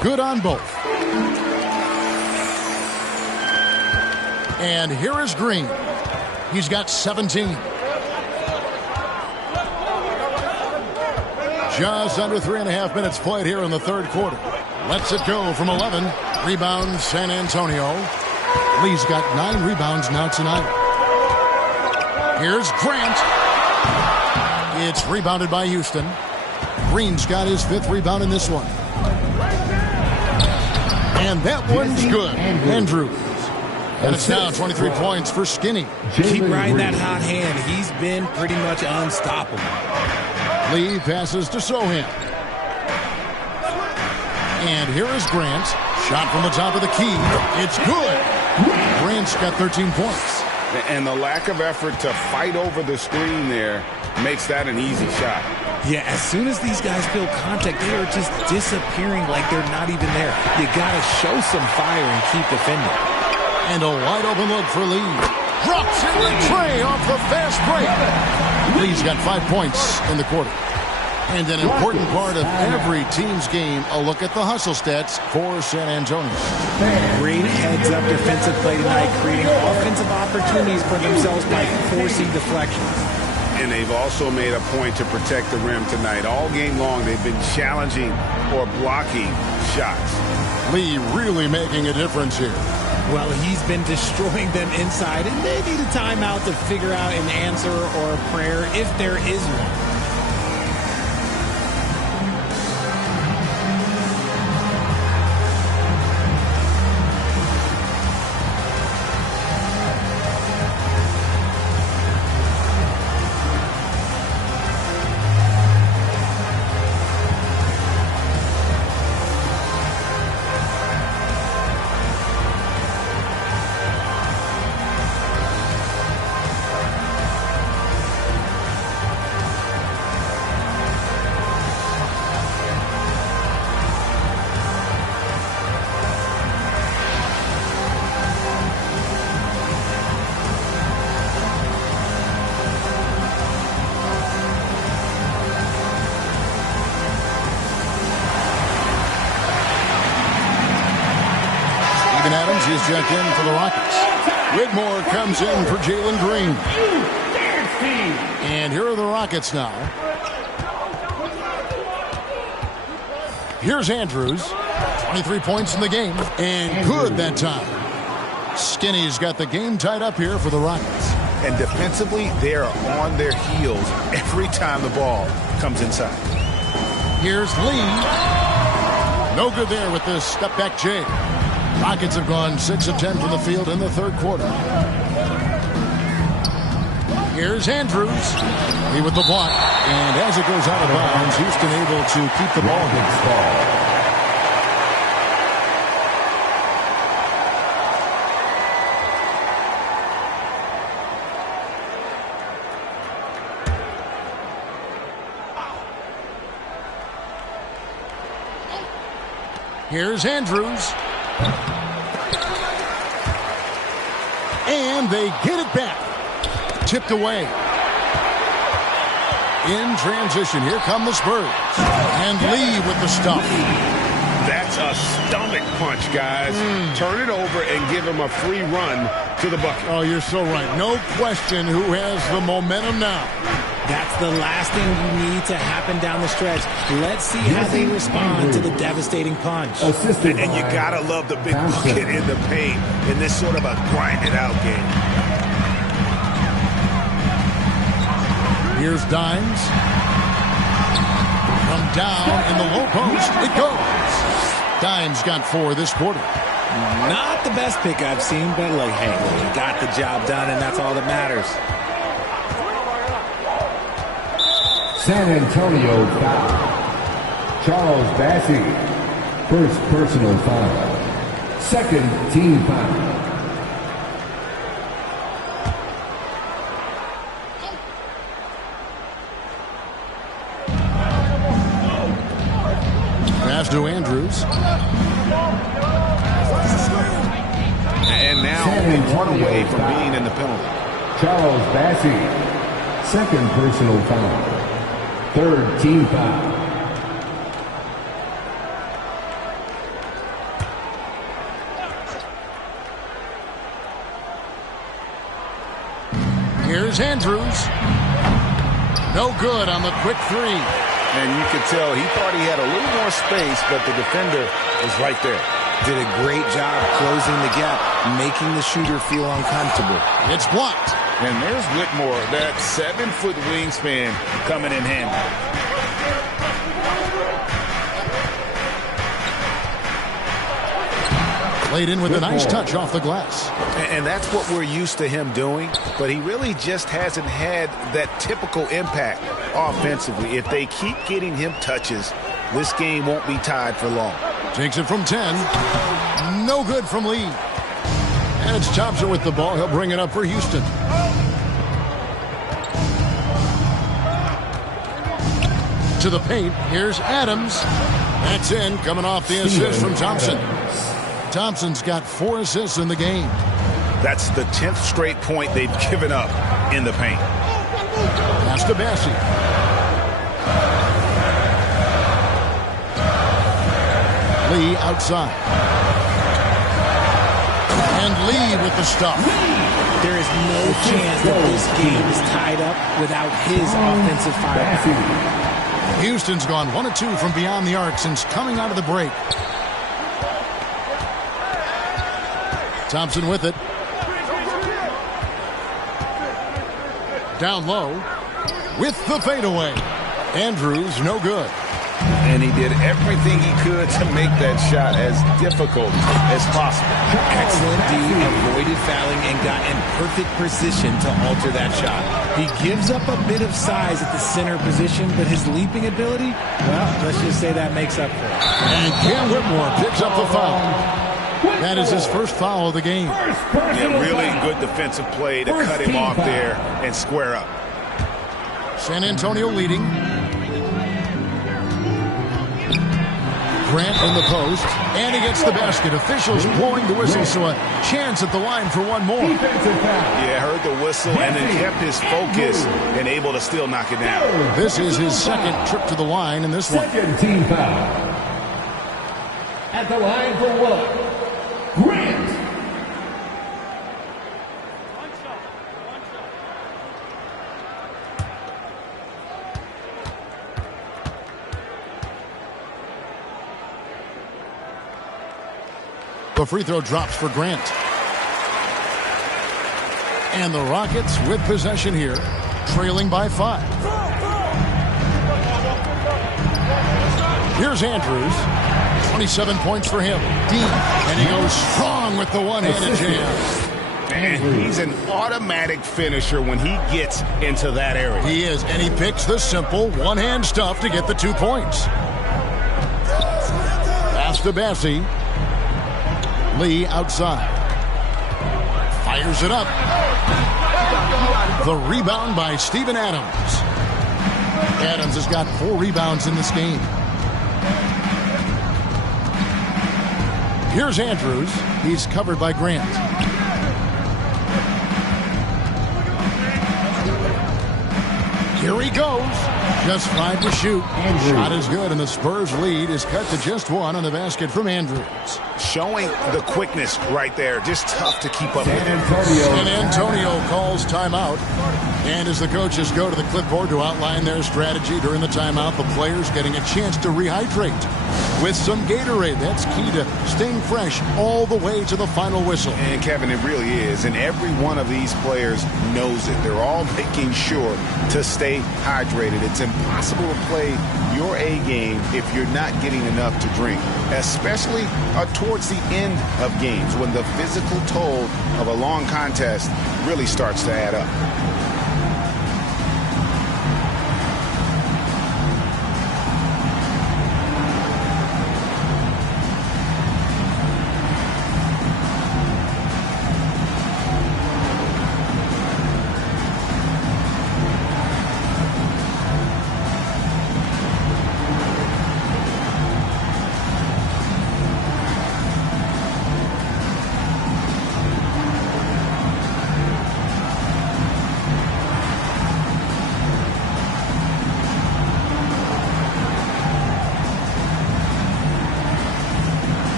Good on both. And here is Green. He's got 17. Just under 3.5 minutes played here in the third quarter. Lets it go from 11. Rebound San Antonio. Lee's got 9 rebounds now tonight. Here's Grant. It's rebounded by Houston. Green's got his 5th rebound in this one. And that one's good. Andrews. And it's now 23 points for Skinny. Keep riding that hot hand. He's been pretty much unstoppable. Lee passes to Sohan. And here is Grant. Shot from the top of the key. It's good. Grant's got 13 points. And the lack of effort to fight over the screen there makes that an easy shot. Yeah, as soon as these guys feel contact, they are just disappearing like they're not even there. You got to show some fire and keep defending. And a wide open look for Lee. Drops in the tray off the fast break. Lee's got 5 points in the quarter. And an important part of every team's game, a look at the hustle stats for San Antonio. Great heads-up defensive play tonight, creating offensive opportunities for themselves by forcing deflections. And they've also made a point to protect the rim tonight. All game long, they've been challenging or blocking shots. Lee really making a difference here. Well, he's been destroying them inside, and they need a timeout to figure out an answer or a prayer if there is one. He's checked in for the Rockets. Whitmore comes in for Jalen Green. And here are the Rockets now. Here's Andrews. 23 points in the game. And good that time. Skinny's got the game tied up here for the Rockets. And defensively, they are on their heels every time the ball comes inside. Here's Lee. No good there with this step-back J. Rockets have gone 6 of 10 from the field in the third quarter. Here's Andrews. He with the block. And as it goes out of bounds, Houston able to keep the ball here. Here's Andrews. And they get it back. Tipped away. In transition, here come the Spurs. And Lee with the stuff. That's a stomach punch, guys. Turn it over and give him a free run to the bucket. Oh, you're so right. No question who has the momentum now. That's the last thing you need to happen down the stretch. Let's see how they respond to the devastating punch. And you gotta love the big bucket in the paint in this sort of a grind-it-out game. Here's Dimes. From down in the low post, it goes. Dimes got 4 this quarter. Not the best pick I've seen, but like, hey, he got the job done, and that's all that matters. San Antonio foul. Charles Bassey, first personal foul. Second team foul. Pass to Andrews. And now only one away from being in the penalty. Charles Bassey, second personal foul. Third team foul. Here's Andrews. No good on the quick three. And you could tell he thought he had a little more space, but the defender was right there. Did a great job closing the gap, making the shooter feel uncomfortable. It's blocked. And there's Whitmore, that 7-foot wingspan coming in handy. Played in with a nice touch off the glass. And that's what we're used to him doing, but he really just hasn't had that typical impact offensively. If they keep getting him touches, this game won't be tied for long. Takes it from 10. No good from Lee. And it's Thompson with the ball. He'll bring it up for Houston. To the paint. Here's Adams. That's in, coming off the assist from Thompson. Thompson's got 4 assists in the game. That's the 10th straight point they've given up in the paint. Pass to Bassi. Lee outside. And Lee with the stop. There is no chance that this game is tied up without his offensive firepower. Houston's gone 1 of 2 from beyond the arc since coming out of the break. Thompson with it. Down low with the fadeaway. Andrews, no good. And he did everything he could to make that shot as difficult as possible. Excellent D, avoided fouling, and got in perfect position to alter that shot. He gives up a bit of size at the center position, but his leaping ability, well, let's just say that makes up for it. And Cam Whitmore picks up the foul. That is his first foul of the game. Yeah, really good defensive play to cut him off there and square up. San Antonio leading. Grant in the post, and he gets the basket. Officials blowing the whistle, so a chance at the line for one more. Yeah, heard the whistle and then kept his focus and able to still knock it down. This is his second trip to the line in this one. Second team foul. At the line for one, Grant. The free throw drops for Grant. And the Rockets with possession here, trailing by 5. Here's Andrews. 27 points for him. Deep. And he goes strong with the one-handed jam. And he's an automatic finisher when he gets into that area. He is, and he picks the simple one-hand stuff to get the 2 points. Pass to Bassi. Lee outside. Fires it up. The rebound by Steven Adams. Adams has got 4 rebounds in this game. Here's Andrews. He's covered by Grant. Here he goes. Just 5 to shoot. Shot is good, and the Spurs lead is cut to just 1 on the basket from Andrews. Showing the quickness right there. Just tough to keep up with. San Antonio calls timeout. And as the coaches go to the clipboard to outline their strategy during the timeout, the players getting a chance to rehydrate with some Gatorade. That's key to staying fresh all the way to the final whistle. And Kevin, it really is. And every one of these players knows it. They're all making sure to stay hydrated. It's impossible to play your A game if you're not getting enough to drink, especially towards the end of games when the physical toll of a long contest really starts to add up.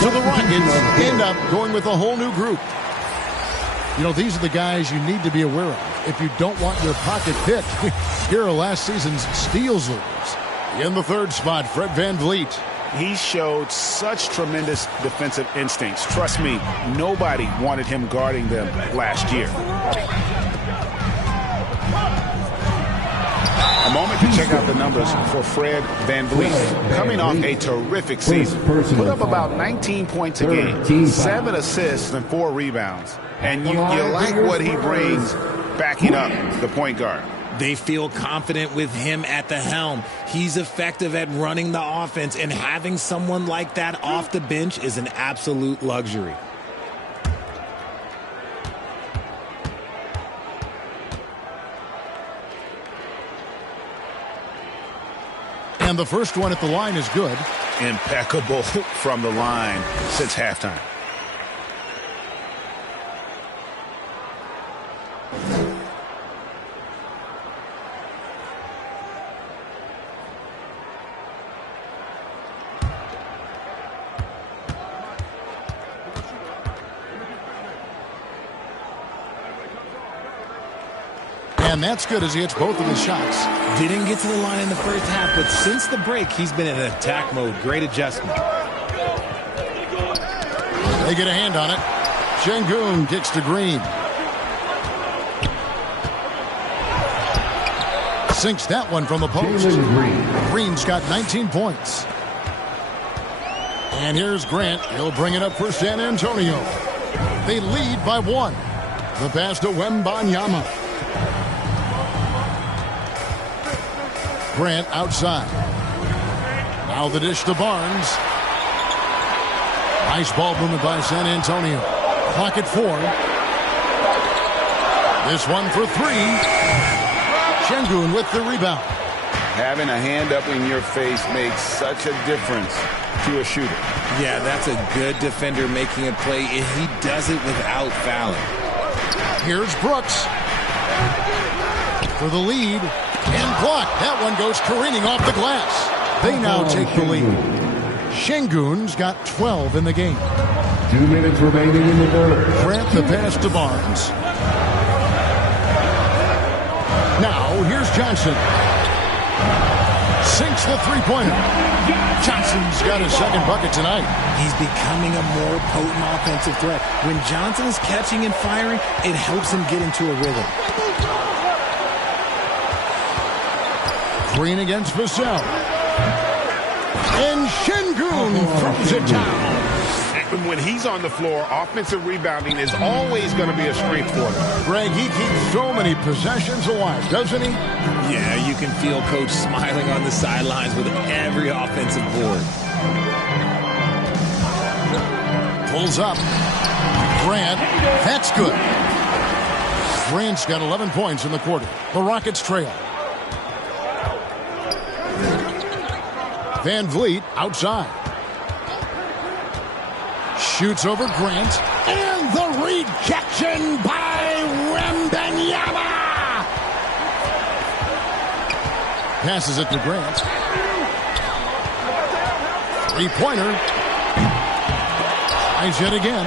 So the Rockets end up going with a whole new group. You know, these are the guys you need to be aware of if you don't want your pocket picked. Here are last season's steals leaders. In the 3rd spot, Fred VanVleet. He showed such tremendous defensive instincts. Trust me, nobody wanted him guarding them last year. A moment to check out the numbers for Fred VanVleet. Coming off a terrific season. Put up about 19 points a game, 7 assists and 4 rebounds. And you like what he brings backing up the point guard. They feel confident with him at the helm. He's effective at running the offense, and having someone like that off the bench is an absolute luxury. And the first one at the line is good. Impeccable from the line since halftime. And that's good as he hits both of his shots. Didn't get to the line in the first half, but since the break, he's been in attack mode. Great adjustment. They get a hand on it. Şengün kicks to Green. Sinks that one from the post. Green's got 19 points. And here's Grant. He'll bring it up for San Antonio. They lead by 1. The pass to Wembanyama. Grant outside. Now the dish to Barnes. Nice ball movement by San Antonio. Clock at 4. This one for 3. Şengün with the rebound. Having a hand up in your face makes such a difference to a shooter. Yeah, that's a good defender making a play, and he does it without fouling. Here's Brooks for the lead. And blocked. That one goes careening off the glass. They now take the lead. Şengün's got 12 in the game. 2 minutes remaining in the third. Grant the pass to Barnes. Now here's Johnson. Sinks the three-pointer. Johnson's got his second bucket tonight. He's becoming a more potent offensive threat. When Johnson is catching and firing, it helps him get into a rhythm. Green against Vassell. And Şengün throws it down. When he's on the floor, offensive rebounding is always going to be a strength for them. Greg, he keeps so many possessions alive, doesn't he? Yeah, you can feel Coach smiling on the sidelines with every offensive board. Pulls up. Grant, that's good. Grant's got 11 points in the quarter. The Rockets trail. VanVleet outside. Shoots over Grant. And the rejection by Wembanyama. Passes it to Grant. Three-pointer. Tries yet again.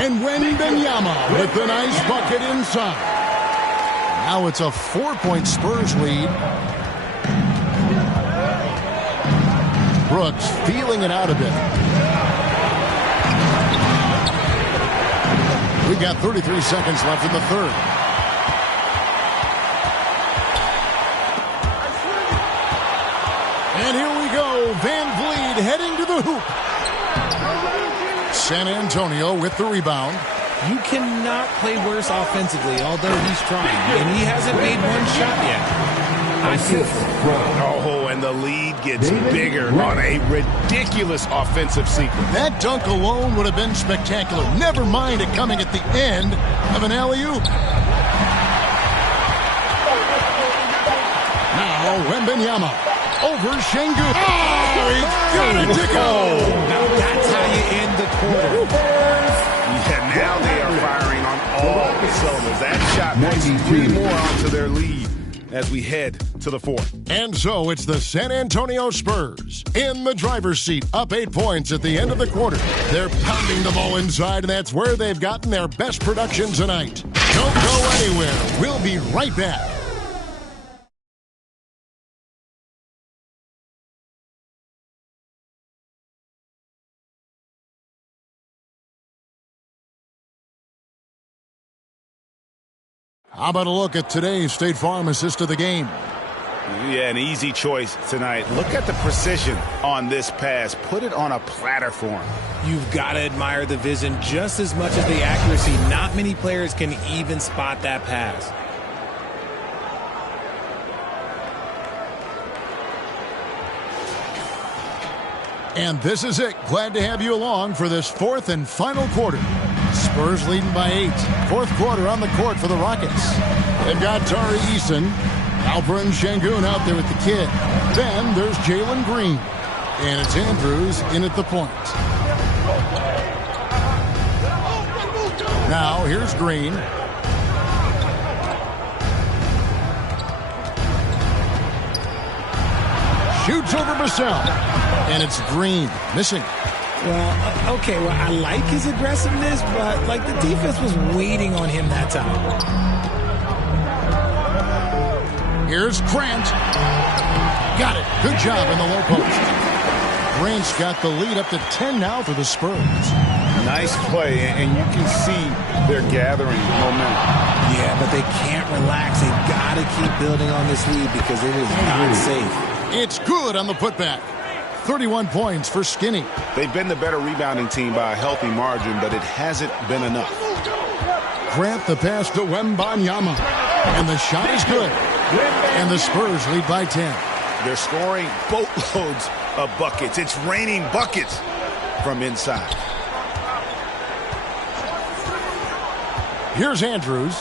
And Wembanyama with the nice bucket inside. Now it's a 4-point Spurs lead. Brooks feeling it out a bit. We got 33 seconds left in the third. And here we go. VanVleet heading to the hoop. San Antonio with the rebound. You cannot play worse offensively, although he's trying. And he hasn't made one shot yet. Oh, and the lead gets bigger on a ridiculous offensive sequence. That dunk alone would have been spectacular. Never mind it coming at the end of an alley-oop. Now Wembanyama over Şengün. Oh, he got it to go. Now that's how you end the quarter. Yeah, now they are firing on all cylinders. That shot puts 3 more onto their lead as we head to the fourth. And so it's the San Antonio Spurs in the driver's seat, up 8 points at the end of the quarter. They're pounding the ball inside, and that's where they've gotten their best production tonight. Don't go anywhere. We'll be right back. How about a look at today's State Farm assist of the game? Yeah, an easy choice tonight. Look at the precision on this pass. Put it on a platter for him. You've got to admire the vision just as much as the accuracy. Not many players can even spot that pass. And this is it. Glad to have you along for this fourth and final quarter. Spurs leading by 8. Fourth quarter on the court for the Rockets. They've got Tari Eason, Alperen Şengün out there with the kid. Then there's Jalen Green. And it's Andrews in at the point. Now here's Green. Shoots over Vassell. And it's Green missing. Well, okay, well, I like his aggressiveness, but, like, the defense was waiting on him that time. Here's Grant. Got it. Good job in the low post. Grant's got the lead up to 10 now for the Spurs. Nice play, and you can see they're gathering momentum. Yeah, but they can't relax. They've got to keep building on this lead because it is not safe. It's good on the putback. 31 points for Skinny. They've been the better rebounding team by a healthy margin, but it hasn't been enough. Grant the pass to Wembanyama. And the shot is good. And the Spurs lead by 10. They're scoring boatloads of buckets. It's raining buckets from inside. Here's Andrews.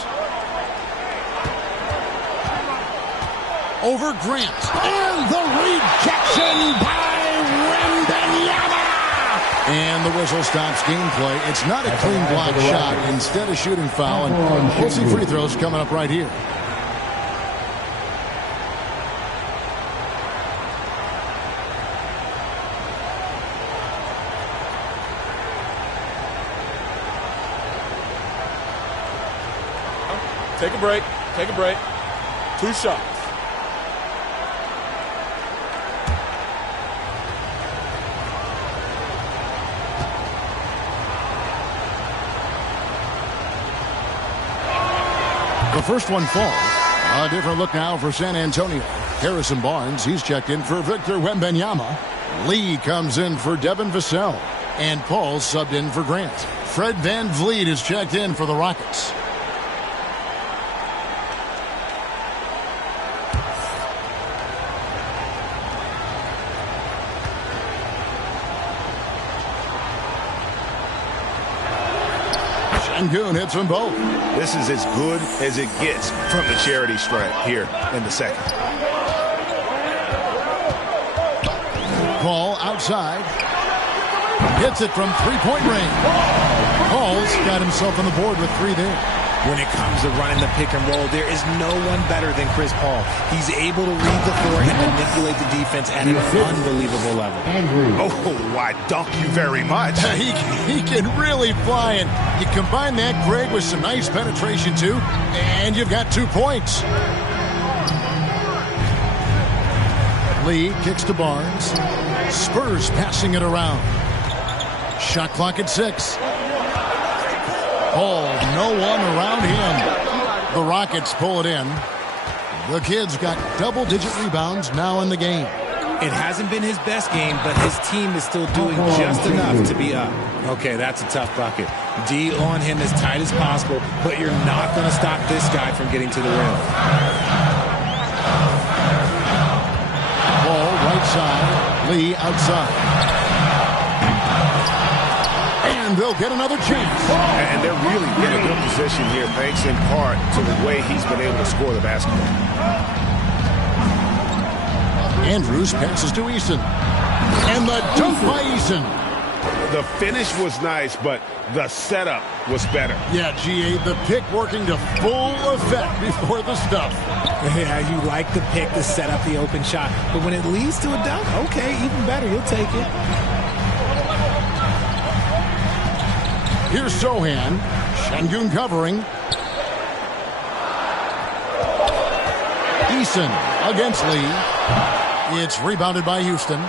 Over Grant. And the rejection by Wembanyama. And the whistle stops gameplay. It's not a clean block shot. Instead, a shooting foul. And we'll see free throws coming up right here. Take a break. Take a break. 2 shots. The first one falls. A different look now for San Antonio. Harrison Barnes, he's checked in for Victor Wembanyama. Lee comes in for Devin Vassell. And Paul subbed in for Grant. Fred VanVleet is checked in for the Rockets. Şengün hits them both. This is as good as it gets from the charity stripe here in the second. Paul outside. Hits it from three-point range. Paul's got himself on the board with 3 there. When it comes to running the pick and roll, there is no one better than Chris Paul. He's able to read the floor and manipulate the defense at an unbelievable level. Oh, I dunk you very much. He can really fly, and you combine that, Greg, with some nice penetration, too, and you've got 2 points. Lee kicks to Barnes. Spurs passing it around. Shot clock at 6. Paul, no one around him. The Rockets pull it in. The kid's got double-digit rebounds now in the game. It hasn't been his best game, but his team is still doing just enough to be up. Okay, that's a tough bucket. D on him as tight as possible, but you're not going to stop this guy from getting to the rim. Paul right side, Lee outside. And they'll get another chance. And they're really in a good position here, thanks in part to the way he's been able to score the basketball. Andrews passes to Eason. And the dunk by Eason. The finish was nice, but the setup was better. Yeah, G.A., the pick working to full effect before the stuff. Yeah, you like the pick to set up the open shot. But when it leads to a dunk, okay, even better. You'll take it. Here's Sohan. Şengün covering. Eason against Lee. It's rebounded by Houston.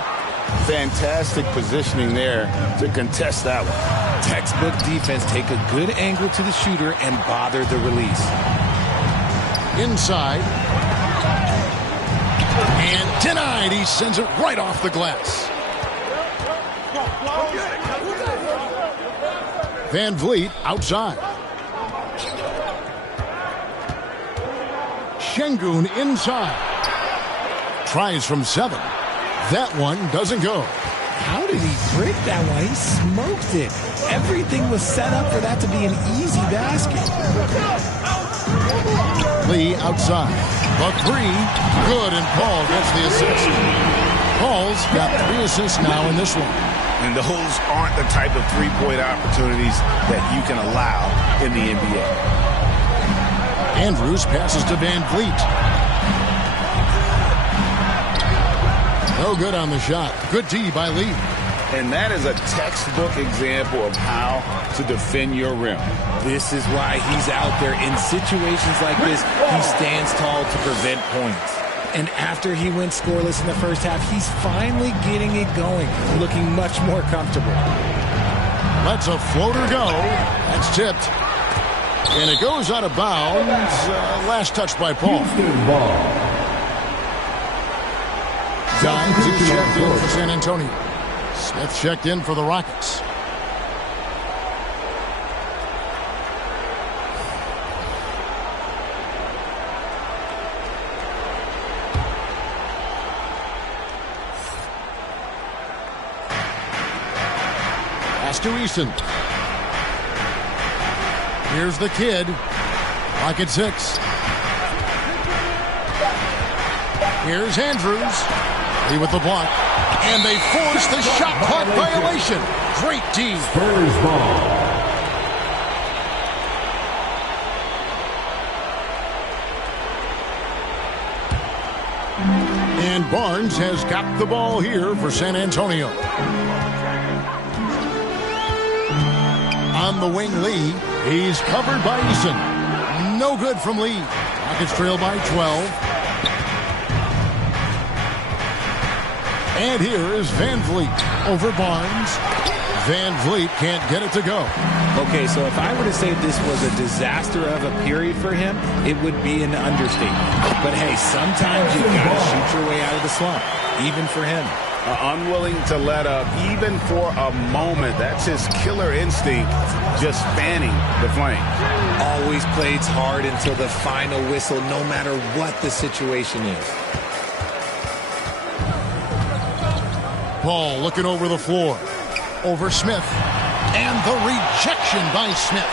Fantastic positioning there to contest that one. Textbook defense. Take a good angle to the shooter and bother the release. Inside. And denied. He sends it right off the glass. Van Vliet outside. Şengün inside. Tries from 7. That one doesn't go. How did he break that one? He smoked it. Everything was set up for that to be an easy basket. Lee outside. The 3. Good, and Paul gets the assist. Paul's got 3 assists now in this one. And those aren't the type of three-point opportunities that you can allow in the NBA. Andrews passes to Van Vliet. No good on the shot. Good D by Lee. And that is a textbook example of how to defend your rim. This is why he's out there. In situations like this, he stands tall to prevent points. And after he went scoreless in the first half, he's finally getting it going, looking much more comfortable. Lets a floater go. That's tipped. And it goes out of bounds. Last touch by Paul. Guys who checked in for San Antonio. Smith checked in for the Rockets. Pass to Eason. Here's the kid. Rocket 6. Here's Andrews. Lee with the block. And they force the shot clock violation. Great D. Spurs ball. And Barnes has got the ball here for San Antonio. On the wing, Lee. He's covered by Eason. No good from Lee. Rockets trail by 12. And here is Van Vliet over Barnes. Van Vliet can't get it to go. Okay, so if I were to say this was a disaster of a period for him, it would be an understatement. But hey, sometimes you've got to shoot your way out of the slump, even for him. Unwilling to let up, even for a moment. That's his killer instinct, just fanning the flame. Always plays hard until the final whistle, no matter what the situation is. Paul looking over the floor. Over Smith. And the rejection by Smith.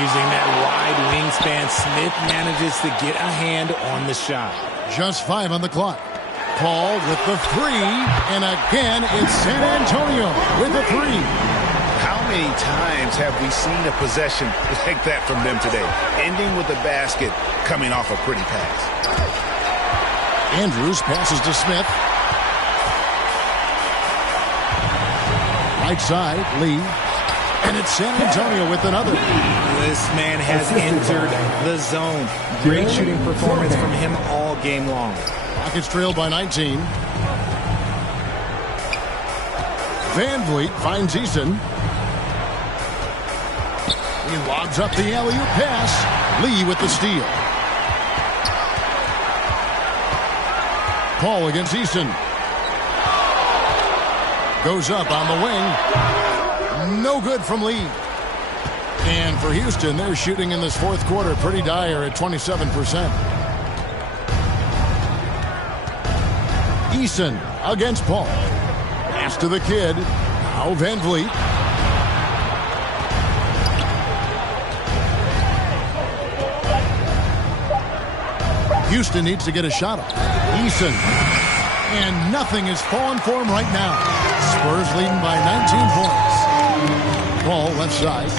Using that wide wingspan, Smith manages to get a hand on the shot. Just 5 on the clock. Paul with the 3. And again, it's San Antonio with the 3. How many times have we seen a possession like that from them today? Ending with a basket, coming off a pretty pass. Andrews passes to Smith. Right side, Lee. And it's San Antonio with another. This man has entered the zone. Great shooting performance from him all game long. Rockets trail by 19. Van Vliet finds Eason. He lobs up the alley-oop pass. Lee with the steal. Paul against Eason. Goes up on the wing. No good from Lee. And for Houston, they're shooting in this fourth quarter pretty dire at 27%. Eason against Paul. Pass to the kid. Now Van Vliet. Houston needs to get a shot up. Eason. And nothing is falling for him right now. Spurs leading by 19 points. Paul left side.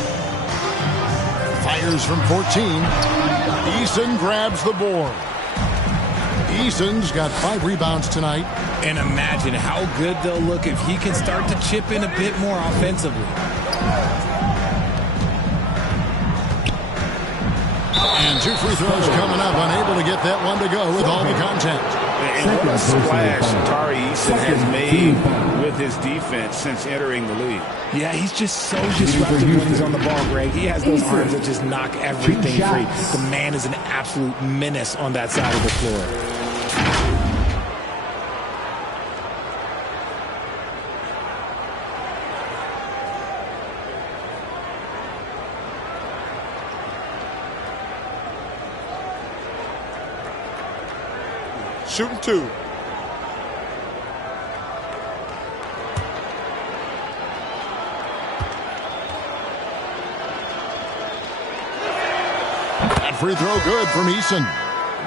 Fires from 14. Eason grabs the board. Eason's got 5 rebounds tonight. And imagine how good they'll look if he can start to chip in a bit more offensively. And 2 free throws coming up. Unable to get that one to go with all the contact. And what a splash Tari Eason has made with his defense since entering the league. Yeah, he's just so disruptive when he's on the ball, Greg. He has those arms that just knock everything free. The man is an absolute menace on that side of the floor. shooting 2. That free throw good from Eason.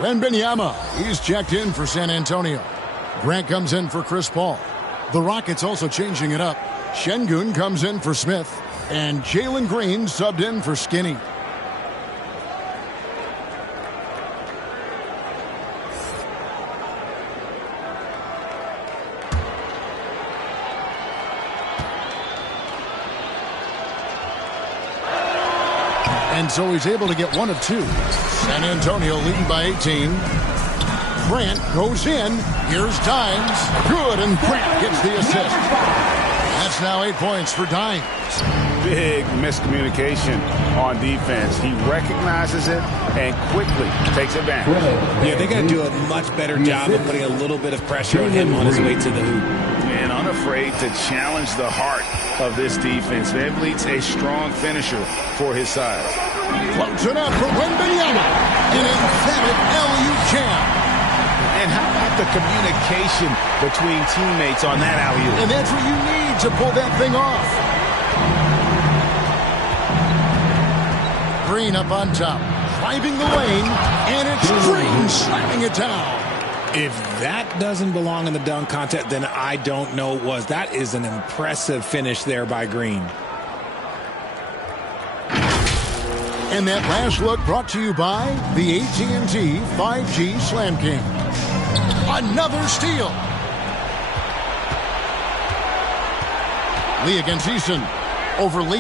Wembanyama, he's checked in for San Antonio. Grant comes in for Chris Paul. The Rockets also changing it up. Şengün comes in for Smith. And Jalen Green subbed in for Skinny. And so he's able to get 1 of 2. San Antonio leading by 18. Grant goes in. Here's Dimes. Good, and Grant gets the assist. That's now 8 points for Dimes. Big miscommunication on defense. He recognizes it and quickly takes advantage. Yeah, they got to do a much better job of putting a little bit of pressure on him on his way to the hoop. And unafraid to challenge the heart of this defense. VanVleet's a strong finisher for his side. Floats it up for Wembanyama. An emphatic LU jam. And how about the communication between teammates on that alley-oop? And that's what you need to pull that thing off. Green up on top. Driving the lane. And it's Green slamming it down. If that doesn't belong in the dunk contest, then I don't know what was. That is an impressive finish there by Green. And that last look brought to you by the AT&T 5G Slam King. Another steal. Lee against Eason. Over Lee.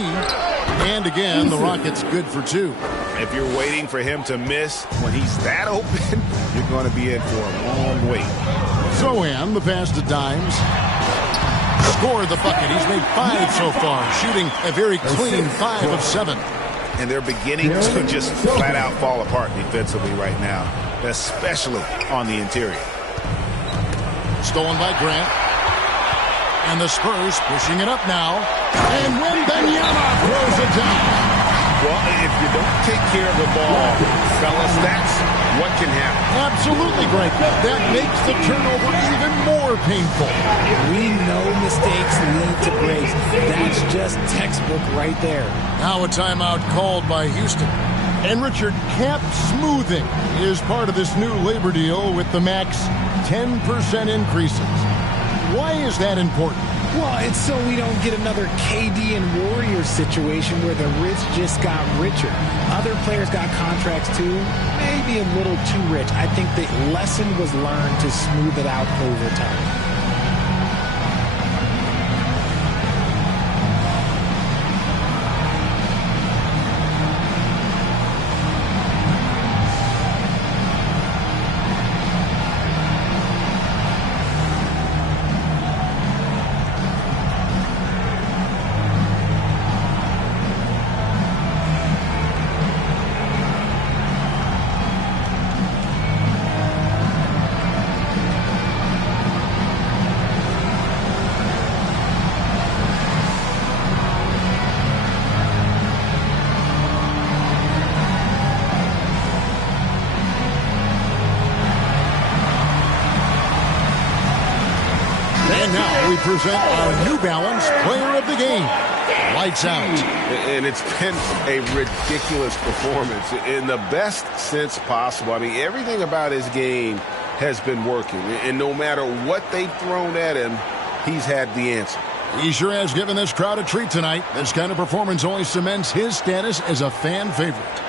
And again, the Rockets good for 2. If you're waiting for him to miss when he's that open, you're going to be in for a long wait. Zohan, the pass to Dimes. Scored the bucket. He's made 5 so far, shooting a very clean 5 of 7. And they're beginning to just flat out fall apart defensively right now, especially on the interior. Stolen by Grant. And the Spurs pushing it up now. And Wembanyama throws it down. Well, if you don't take care of the ball, fellas, that's what can happen. Absolutely, Greg. That makes the turnover even more painful. We know mistakes lead to breaks. That's just textbook right there. Now a timeout called by Houston. And Richard, cap smoothing is part of this new labor deal with the max 10% increases. Why is that important? Well, it's so we don't get another KD and Warriors situation where the rich just got richer. Other players got contracts too, maybe a little too rich. I think the lesson was learned to smooth it out over time. And now we present our New Balance Player of the Game. Lights out. And it's been a ridiculous performance in the best sense possible. I mean, everything about his game has been working. And no matter what they've thrown at him, he's had the answer. He sure has given this crowd a treat tonight. This kind of performance only cements his status as a fan favorite.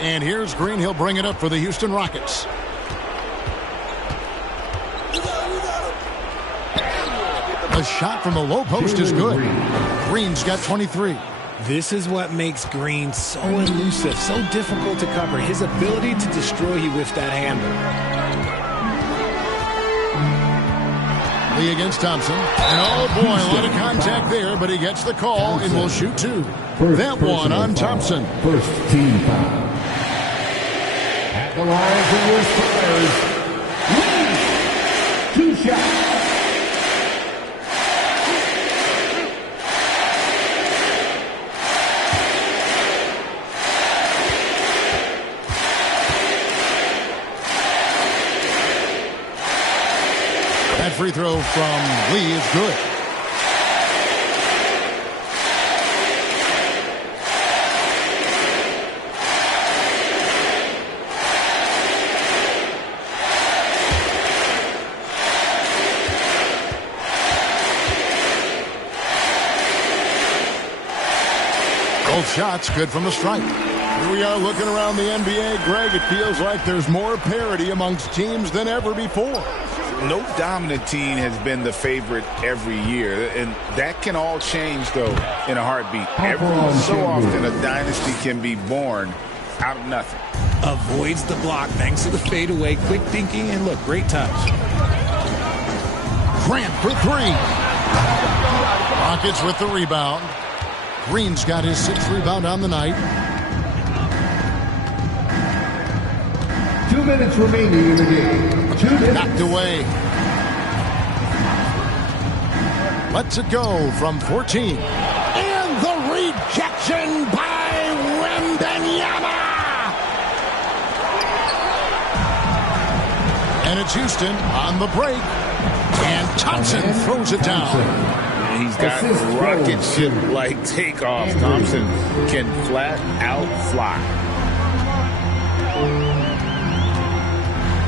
And here's Green. He'll bring it up for the Houston Rockets. A shot from the low post is good. Green's got 23. This is what makes Green so elusive, so difficult to cover. His ability to destroy you with that handle. Lee against Thompson. And oh boy, a lot of contact there, but he gets the call and will shoot 2. That one on Thompson. First team foul. At the line for your Spurs. 2 shots. That free throw from Lee is good. Both shots good from the stripe. Here we are looking around the NBA, Greg. It feels like there's more parity amongst teams than ever before. No dominant team has been the favorite every year, and that can all change, though, in a heartbeat. So often a dynasty can be born out of nothing. Avoids the block thanks to the fadeaway, quick thinking, and look, great touch. Grant for three. Rockets with the rebound. Green's got his 6th rebound on the night. 2 minutes remaining in the game. 2 minutes. Knocked away. Lets it go from 14. And the rejection by Wembanyama. And it's Houston on the break. And Thompson throws it down. He's got rocket ship-like takeoff. Thompson can flat out fly.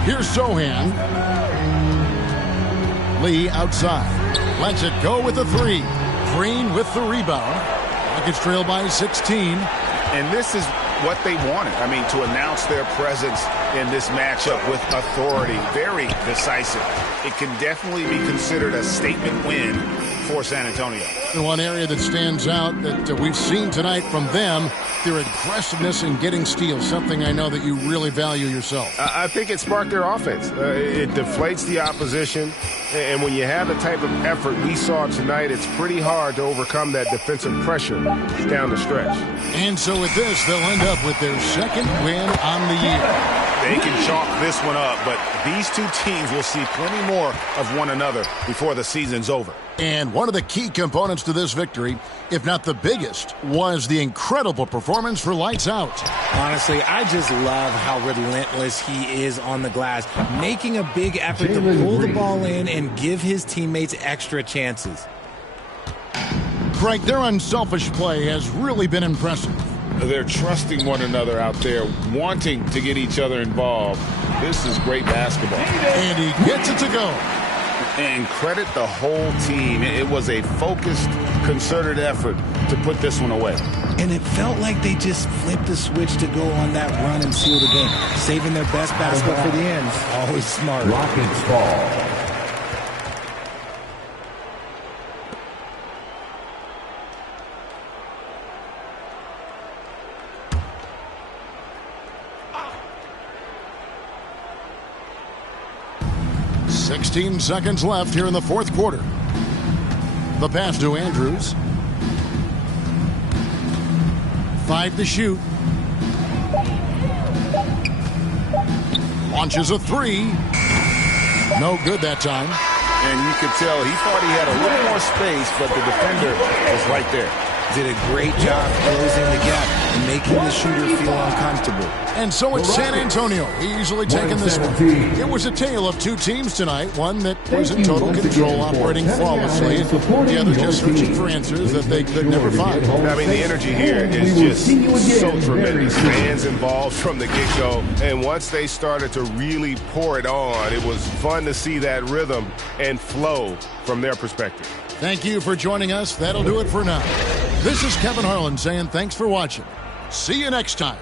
Here's Sohan. Lee outside. Lets it go with the 3. Green with the rebound. Rockets trail by 16. And this is what they wanted. I mean, to announce their presence in this matchup with authority. Very decisive. It can definitely be considered a statement win for San Antonio. One area that stands out that we've seen tonight from them, their aggressiveness in getting steals, something I know that you really value yourself. I think it sparked their offense. It deflates the opposition, and when you have the type of effort we saw tonight, it's pretty hard to overcome that defensive pressure down the stretch. And so with this, they'll end up with their 2nd win on the year. They can chalk this one up, but these two teams will see plenty more of one another before the season's over. And one of the key components to this victory, if not the biggest, was the incredible performance for Lights Out. Honestly, I just love how relentless he is on the glass, making a big effort to pull the ball in and give his teammates extra chances. Craig, their unselfish play has really been impressive. They're trusting one another out there, wanting to get each other involved. This is great basketball. And he gets it to go. And credit the whole team. It was a focused, concerted effort to put this one away. And it felt like they just flipped the switch to go on that run and seal the game. Saving their best basketball for the end. Always smart. Rockets fall. Sixteen seconds left here in the 4th quarter. The pass to Andrews. 5 to shoot. Launches a 3. No good that time. And you could tell he thought he had a little more space, but the defender was right there. Did a great job closing the gap and making the shooter feel uncomfortable. And so it's San Antonio easily taking this one. It was a tale of two teams tonight. One that was in total control, operating flawlessly. The other just searching for answers that they could never find. I mean, the energy here is just so tremendous. Fans involved from the get-go. And once they started to really pour it on, it was fun to see that rhythm and flow from their perspective. Thank you for joining us. That'll do it for now. This is Kevin Harlan saying thanks for watching. See you next time.